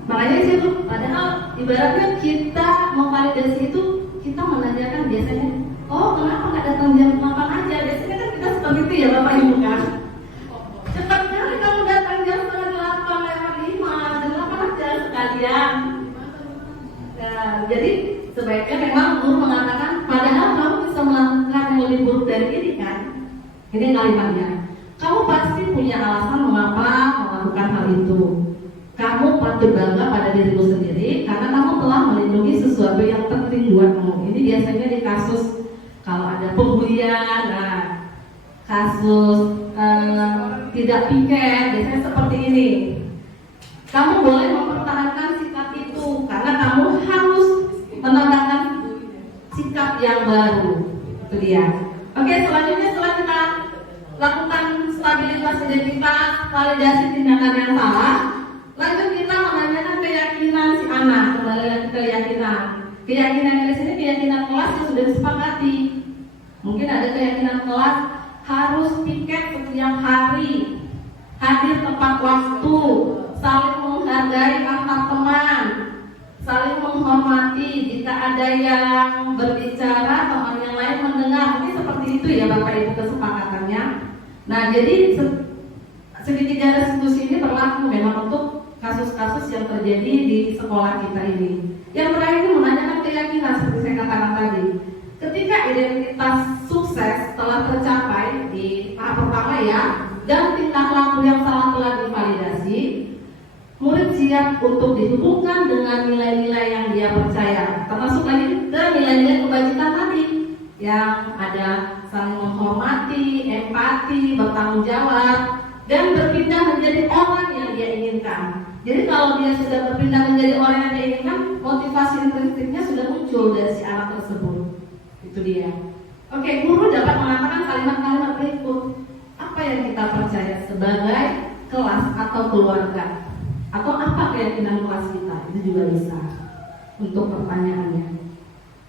Makanya itu padahal ibaratnya kita memvalidasi itu, kita menanyakan biasanya, oh kenapa nggak datang jam 8 aja? Biasanya kan kita seperti itu ya Bapak Ibu kan? Cepat kali kamu datang jam 7:45, jam 8 aja sekalian. Nah, jadi sebaiknya memang guru mengatakan, padahal kamu bisa melakukan yang lebih buruk dari ini kan? Ini kalimatnya. Kamu pasti punya alasan mengapa melakukan hal itu. Kamu patut bangga pada dirimu sendiri karena kamu telah melindungi sesuatu yang penting buatmu. Ini biasanya di kasus kalau ada pembulian, kasus tidak piket, biasanya seperti ini. Kamu boleh mempertahankan sikap itu karena kamu harus menandakan sikap yang baru. Itu dia. Oke, selanjutnya setelah kita lakukan stabilitas identitas, validasi tindakan yang salah, lanjut kita menanyakan keyakinan si anak. Kembali lagi ke keyakinan. Keyakinan di sini keyakinan kelas yang sudah disepakati. Mungkin ada keyakinan kelas harus piket setiap hari, hadir tepat waktu, saling menghargai antar teman, saling menghormati. Jika ada yang berbicara, teman yang lain mendengar. Mungkin seperti itu ya Bapak Ibu kesepakatannya. Nah, jadi segitiga restitusi ini berlaku memang untuk kasus-kasus yang terjadi di sekolah kita ini. Yang terakhir ini menanyakan keyakinan seperti saya katakan tadi. Ketika identitas sukses telah tercapai di tahap pertama ya, dan tingkah laku yang salah telah divalidasi, murid siap untuk dihubungkan dengan nilai-nilai yang dia percaya. Termasuk lagi ke nilai-nilai kebajikan tadi yang ada saling menghormati, empati, bertanggung jawab, dan berpindah menjadi orang yang dia inginkan. Jadi kalau dia sudah berpindah menjadi orang yang dia inginkan, motivasi intrinsiknya sudah muncul dari si anak tersebut. Itu dia. Oke, guru dapat mengatakan kalimat-kalimat berikut. Apa yang kita percaya sebagai kelas atau keluarga? Atau apa keyakinan kelas kita? Itu juga bisa untuk pertanyaannya.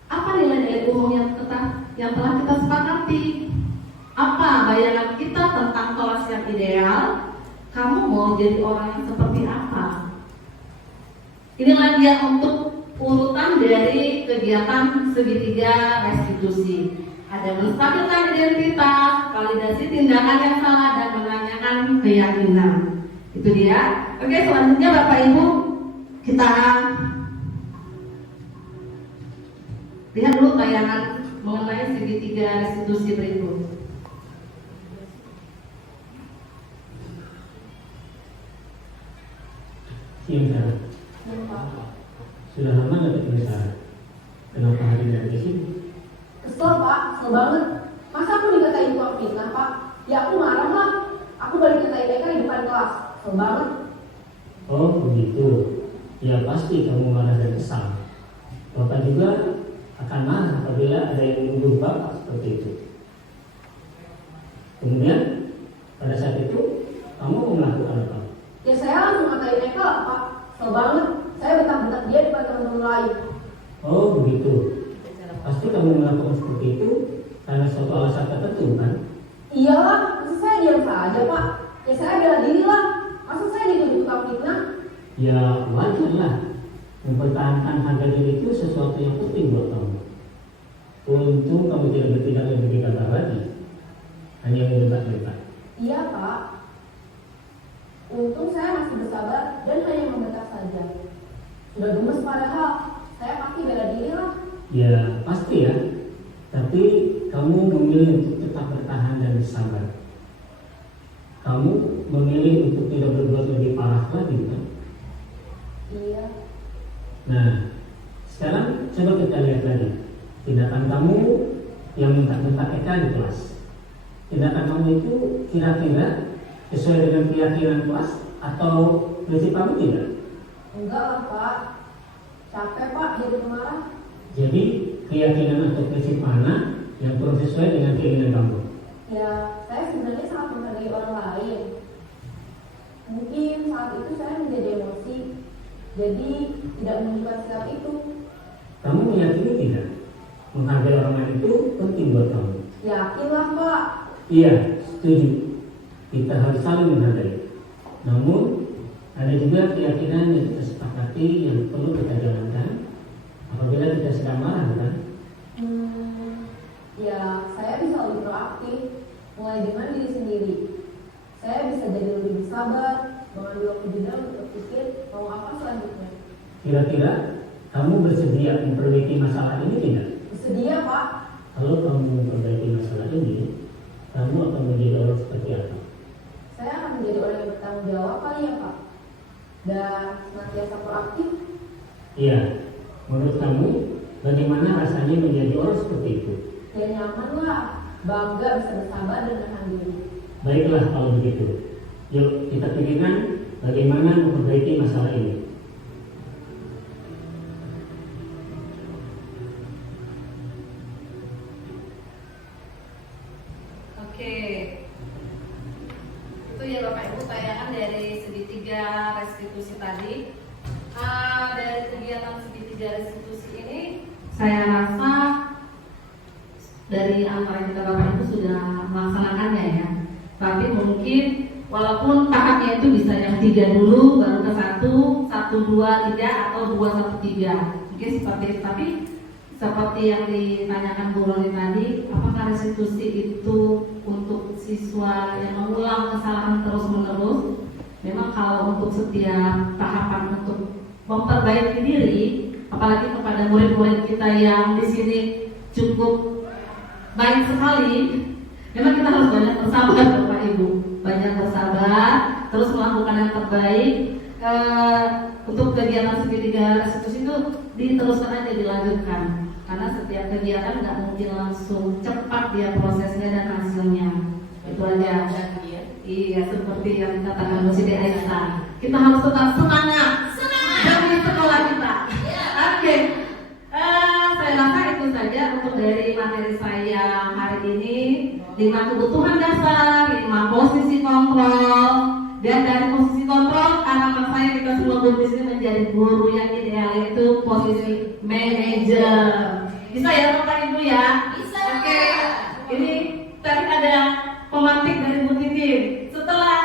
Apa nilai-nilai umum yang telah kita sepakati? Apa bayangan kita tentang kelas yang ideal? Kamu mau jadi orang yang seperti apa? Inilah dia untuk urutan dari kegiatan segitiga restitusi. Ada menstabilkan identitas, validasi tindakan yang salah, dan menanyakan keyakinan. Itu dia. Oke, selanjutnya Bapak Ibu, kita lihat dulu tayangan mengenai segitiga restitusi berikut. Iya, sudah lama nggak ketemu Sarah? Kenapa hari ini sih? Kesel Pak, kesel banget. Masa aku dikatain tukang fitnah Pak? Ya aku marah lah. Aku balik katain mereka di depan kelas. Kesel banget. ya pasti kamu marah dan kesal. Bapak juga akan marah apabila ada yang menuduh Bapak seperti itu. Kemudian pada saat itu kamu melakukan apa? Ya saya langsung ngatain Eka lah Pak. Kesel banget. Saya bentak-bentak dia depan teman-teman lain. Oh begitu. Pasti kamu melakukan seperti itu karena suatu alasan tertentu kan? Iyalah, masa saya diam saja Pak. Ya saya bela diri lah. Masa saya dituduh tukang fitnah? Ya wajar lah. Mempertahankan harga diri itu sesuatu yang penting buat kamu. Untung kamu tidak bertindak lebih gegabah lagi, hanya mendebat-debat. Iya Pak. Untung saya masih bersabar dan hanya membentak saja. Sudah gemes padahal. Saya pasti bela diri lah. Ya pasti ya. Tapi kamu memilih untuk tetap bertahan dan bersabar. Kamu memilih untuk tidak berbuat lebih parah lagi kan? Iya. Nah, sekarang coba kita lihat lagi tindakan kamu yang minta-minta Eka di kelas. Tindakan kamu itu kira-kira sesuai dengan keyakinan kelas atau prinsip kamu tidak? Enggak lah Pak. Capek Pak jadi pemarah. Jadi keyakinan atau prinsip mana yang kurang sesuai dengan keinginan kamu? Ya, saya sebenarnya sangat menghargai orang lain. Mungkin saat itu saya menjadi emosi, jadi tidak menunjukkan sikap itu. Kamu meyakini tidak? Menghargai orang lain itu penting buat kamu. Yakinlah Pak. Iya, setuju. Kita harus saling menghargai. Namun ada juga keyakinan yang kita sepakati yang perlu kita jalankan apabila kita sedang marah kan? Ya, saya bisa lebih proaktif, mulai dengan diri sendiri. Saya bisa jadi lebih sabar, mengambil waktu jeda untuk berpikir mau apa selanjutnya. Kira-kira kamu bersedia memperbaiki masalah ini tidak? Bersedia Pak. Kalau kamu memperbaiki masalah ini, kamu akan menjadi orang seperti apa? Saya akan menjadi orang yang bertanggung jawab kali ya Pak. Dan senantiasa proaktif. Iya, menurut kamu bagaimana rasanya menjadi orang seperti itu? Ya nyaman lah, bangga bisa bersabar dan menahan diri. Baiklah kalau begitu. Yuk kita pikirkan bagaimana memperbaiki masalah ini. Oke. Itu ya Bapak Ibu tayangan dari segitiga restitusi tadi. Dari kegiatan segitiga restitusi ini saya rasa dari antara kita Bapak Ibu sudah melaksanakannya ya. Tapi mungkin walaupun tahapnya itu bisa yang 3 dulu baru ke 1, 1, 2, 3 atau 2, 1, 3. Mungkin seperti itu. Tapi seperti yang ditanyakan Bu Roni tadi, apakah restitusi itu untuk siswa yang mengulang kesalahan terus-menerus? Memang kalau untuk setiap tahapan untuk memperbaiki diri, apalagi kepada murid-murid kita yang di sini cukup baik sekali, memang kita harus banyak bersabar Bapak Ibu, banyak bersabar, terus melakukan yang terbaik. Untuk kegiatan segitiga restitusi itu diteruskan aja, dilanjutkan, karena setiap kegiatan nggak mungkin langsung cepat dia prosesnya dan hasilnya. Itu aja. Iya, seperti yang dikatakan Bu Siti Aisyah, kita harus tetap semangat dari sekolah kita. Oke. Saya rasa itu saja untuk dari materi saya hari ini. 5 kebutuhan dasar, 5 posisi kontrol, dan dari posisi kontrol harapan saya kita semua guru di sini menjadi guru yang ideal, yaitu posisi manajer. Bisa ya Bapak Ibu ya? Bisa. Oke. Ini tadi ada pemantik dari Bu Titin. Setelah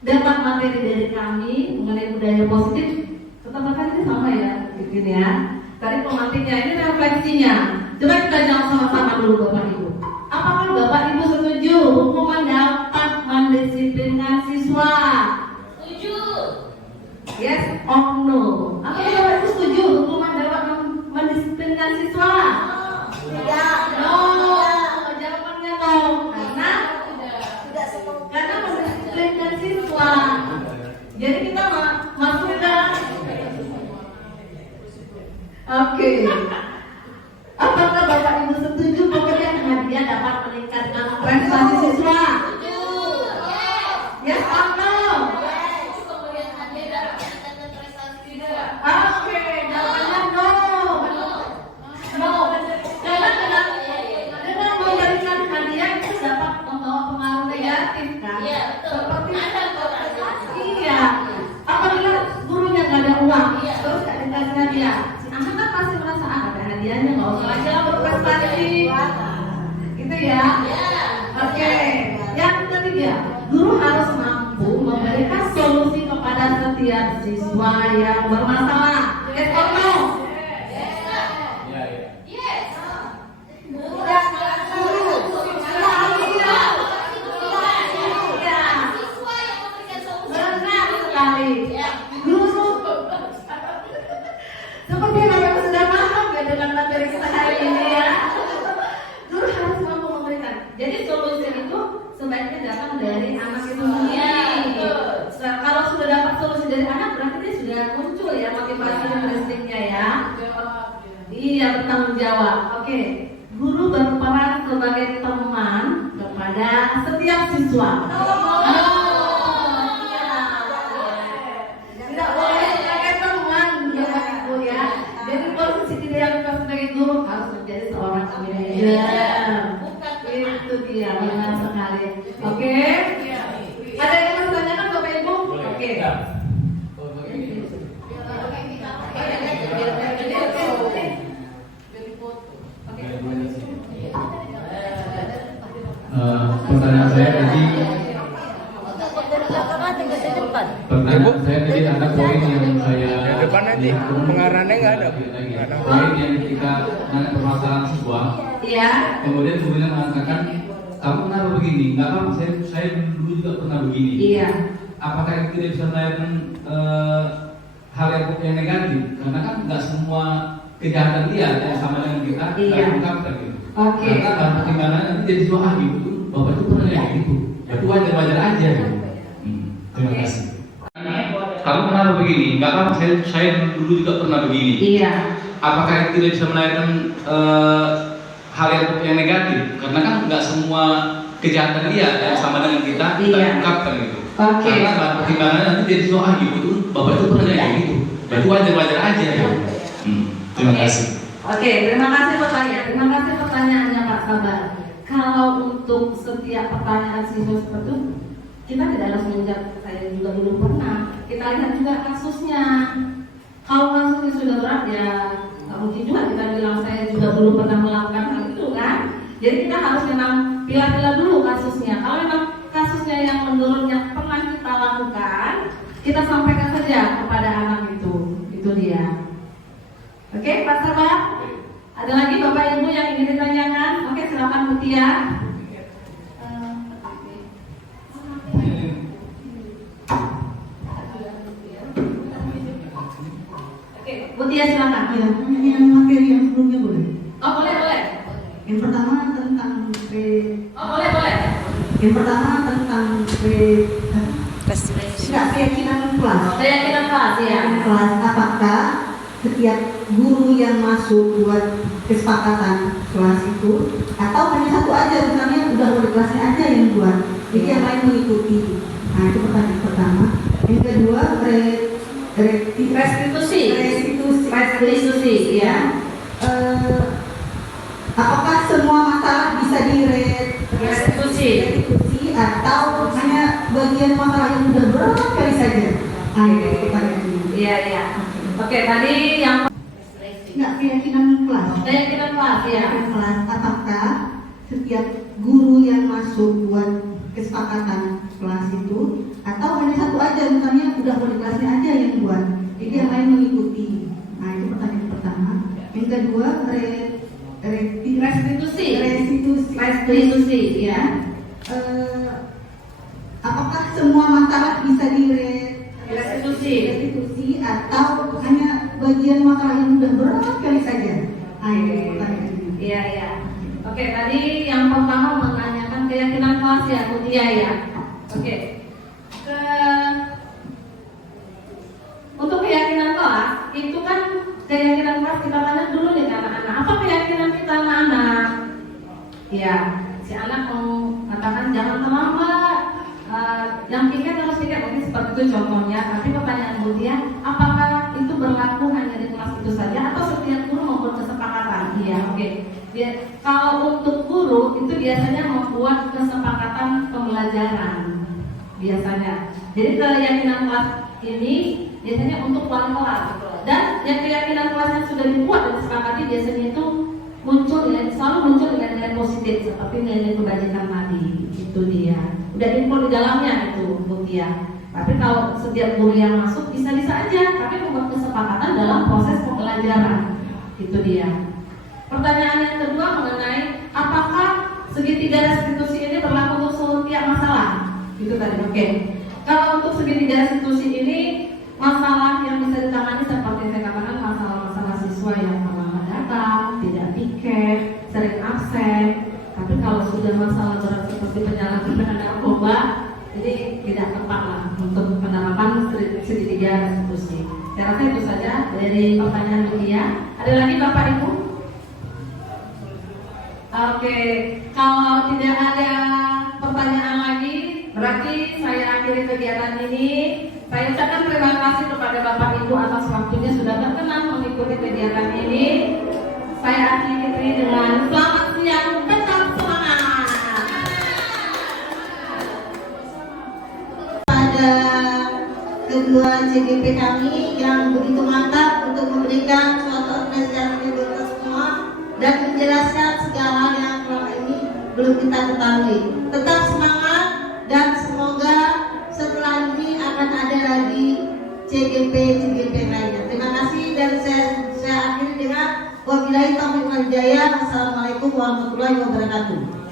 dapat materi dari kami mengenai budaya positif, tetap ini sama ya, Titin ya. Tadi pemantiknya, ini refleksinya. Coba kita jawab sama-sama dulu Bapak Ibu. Apakah Bapak Ibu setuju hukuman dapat mendisiplinkan siswa? Setuju. Yes or no? Apakah Bapak Ibu setuju hukuman dapat mendisiplinkan siswa? Tidak. No. Jawabannya no. Karena mendisiplinkan siswa. Jadi kita masuk ke oke. Apakah Bapak Ibu setuju pokoknya dia dapat meningkatkan prestasi siswa? Setuju. Yes or no? Yes. Kemudian dia dapat meningkatkan prestasi setiap siswa yang bermasalah. Yes or no? Benar sekali. Guru, seperti yang Bapak sudah paham ya dengan materi kita hari ini ya. Guru harus mampu memberikan. Jadi solusi itu sebaiknya datang dari anak itu sendiri. Kalau sudah dapat solusi dari anak, berarti dia sudah muncul ya motivasi dan listriknya ya. Iya, bertanggung jawab. Oke, guru berperan sebagai teman kepada setiap siswa. Tidak boleh sebagai teman, Bapak Ibu ya. Jadi posisi kita yang sebagai guru harus menjadi seorang manajer. Itu dia, benar sekali. Oke. Ada yang mau ditanyakan Bapak Ibu? Oke. Pertanyaan saya tadi ada poin yang saya depan nanti pengarahnya nggak ada. Poin yang ketika ada permasalahan siswa, Iya. kemudian mengatakan kamu kenapa begini? Nggak apa, saya dulu juga pernah begini. Iya. Apakah itu tidak bisa melahirkan hal yang negatif? Karena kan nggak semua kejahatan dia yang sama dengan kita Iya. ungkapkan gitu. Oke. Karena dalam pertimbangan nanti jadi siswa gitu. Bapak itu pernah kayak gitu. Itu wajar-wajar aja gitu. Terima kasih. Kamu kenapa begini? Nggak apa, saya dulu juga pernah begini. Iya. Apakah itu tidak bisa melahirkan hal yang negatif? Karena kan nggak semua kejahatan dia yang sama dengan kita Iya. ungkapkan gitu. Oke. Karena dalam pertimbangan nanti jadi siswa gitu. Bapak itu pernah kayak gitu. Itu wajar-wajar aja gitu. Terima kasih. Oke, terima kasih pertanyaan. Terima kasih pertanyaannya Pak Sabar. Kalau untuk setiap pertanyaan siswa seperti itu, kita tidak harus menjawab. Saya juga belum pernah. Kita lihat juga kasusnya. Kalau kasusnya sudah berat ya nggak mungkin juga kita bilang saya juga belum pernah melakukan hal itu kan. Jadi kita harus memang pilih-pilih dulu kasusnya. Kalau memang kasusnya yang menurutnya pernah kita lakukan, kita sampaikan saja kepada anak itu. Itu dia. Oke, Pak Sabar. Ada lagi Bapak Ibu yang ingin ditanyakan? Oke, silakan Mutia. Oke, Mutia silakan. Ya, yang materi yang sebelumnya boleh. Oh, boleh. Yang pertama tentang Oh, boleh. Yang pertama tentang keyakinan kelas. Keyakinan kelas ya. Kelas, apakah setiap guru yang masuk buat kesepakatan kelas itu, atau hanya satu aja, misalnya udah mulai kelasnya aja yang buat, jadi yang lain mengikuti. Nah, itu pertanyaan pertama. Yang kedua, restitusi ya. Apakah semua masalah bisa Restitusi atau hanya bagian masalah yang udah berat kali saja? Nah, itu pertanyaannya. Iya. Oke, tadi yang Keyakinan kelas. keyakinan kelas ya. Keyakinan kelas, apakah setiap guru yang masuk buat kesepakatan kelas itu, atau hanya satu aja, misalnya udah mulai kelasnya aja yang buat, jadi yang lain mengikuti. Nah, itu pertanyaan pertama. Yang kedua, restitusi ya. Apakah semua masalah bisa restitusi atau hanya bagian masalah yang udah berat kali saja? Nah, itu pertanyaannya. Iya. Oke, tadi yang pertama menanyakan keyakinan kelas ya, Mutia ya. Oke. Untuk keyakinan kelas itu kan keyakinan kelas kita tanya dulu nih ke anak-anak. Apa keyakinan kita anak-anak? Ya, si anak mau katakan jangan terlambat, yang tiket harus tiket, mungkin seperti itu contohnya. Tapi pertanyaan Mutia, apakah itu berlaku hanya di kelas itu saja atau setiap guru maupun kesepakatan? Iya, oke. Kalau untuk guru itu biasanya membuat kesepakatan pembelajaran biasanya. Jadi keyakinan kelas ini biasanya untuk wali kelas, dan yang keyakinan kelas yang sudah dibuat dan disepakati biasanya itu selalu muncul dengan nilai positif seperti nilai kebajikan tadi. Itu dia. Udah info di dalamnya itu, Mutia. Tapi kalau setiap guru yang masuk bisa-bisa aja, tapi membuat kesepakatan dalam proses pembelajaran. Itu dia. Pertanyaan yang kedua mengenai apakah segitiga restitusi ini berlaku untuk setiap masalah? Itu tadi. Oke. Kalau untuk segitiga restitusi ini masalah yang bisa ditangani seperti saya katakan masalah-masalah siswa yang terlambat datang, tidak piket, sering absen. Tapi kalau sudah masalah berat seperti penyalahgunaan narkoba, ini tidak tepat lah untuk penerapan segitiga restitusi. Saya rasa itu saja dari pertanyaan Lydia. Ada lagi Bapak Ibu? Oke, kalau tidak ada pertanyaan lagi, berarti saya akhiri kegiatan ini. Saya ucapkan terima kasih kepada Bapak Ibu atas waktunya sudah berkenan mengikuti kegiatan ini. Saya akhiri dengan selamat siang, tetap semangat. Pada kedua CGP kami yang begitu mantap untuk memberikan suatu organisasi buat kita semua dan menjelaskan segala hal yang selama ini belum kita ketahui. Tetap semangat dan semoga setelah ini akan ada lagi CGP lainnya. Terima kasih dan saya akhiri dengan wabillahi taufiq wal hidayah. Wassalamualaikum warahmatullahi wabarakatuh.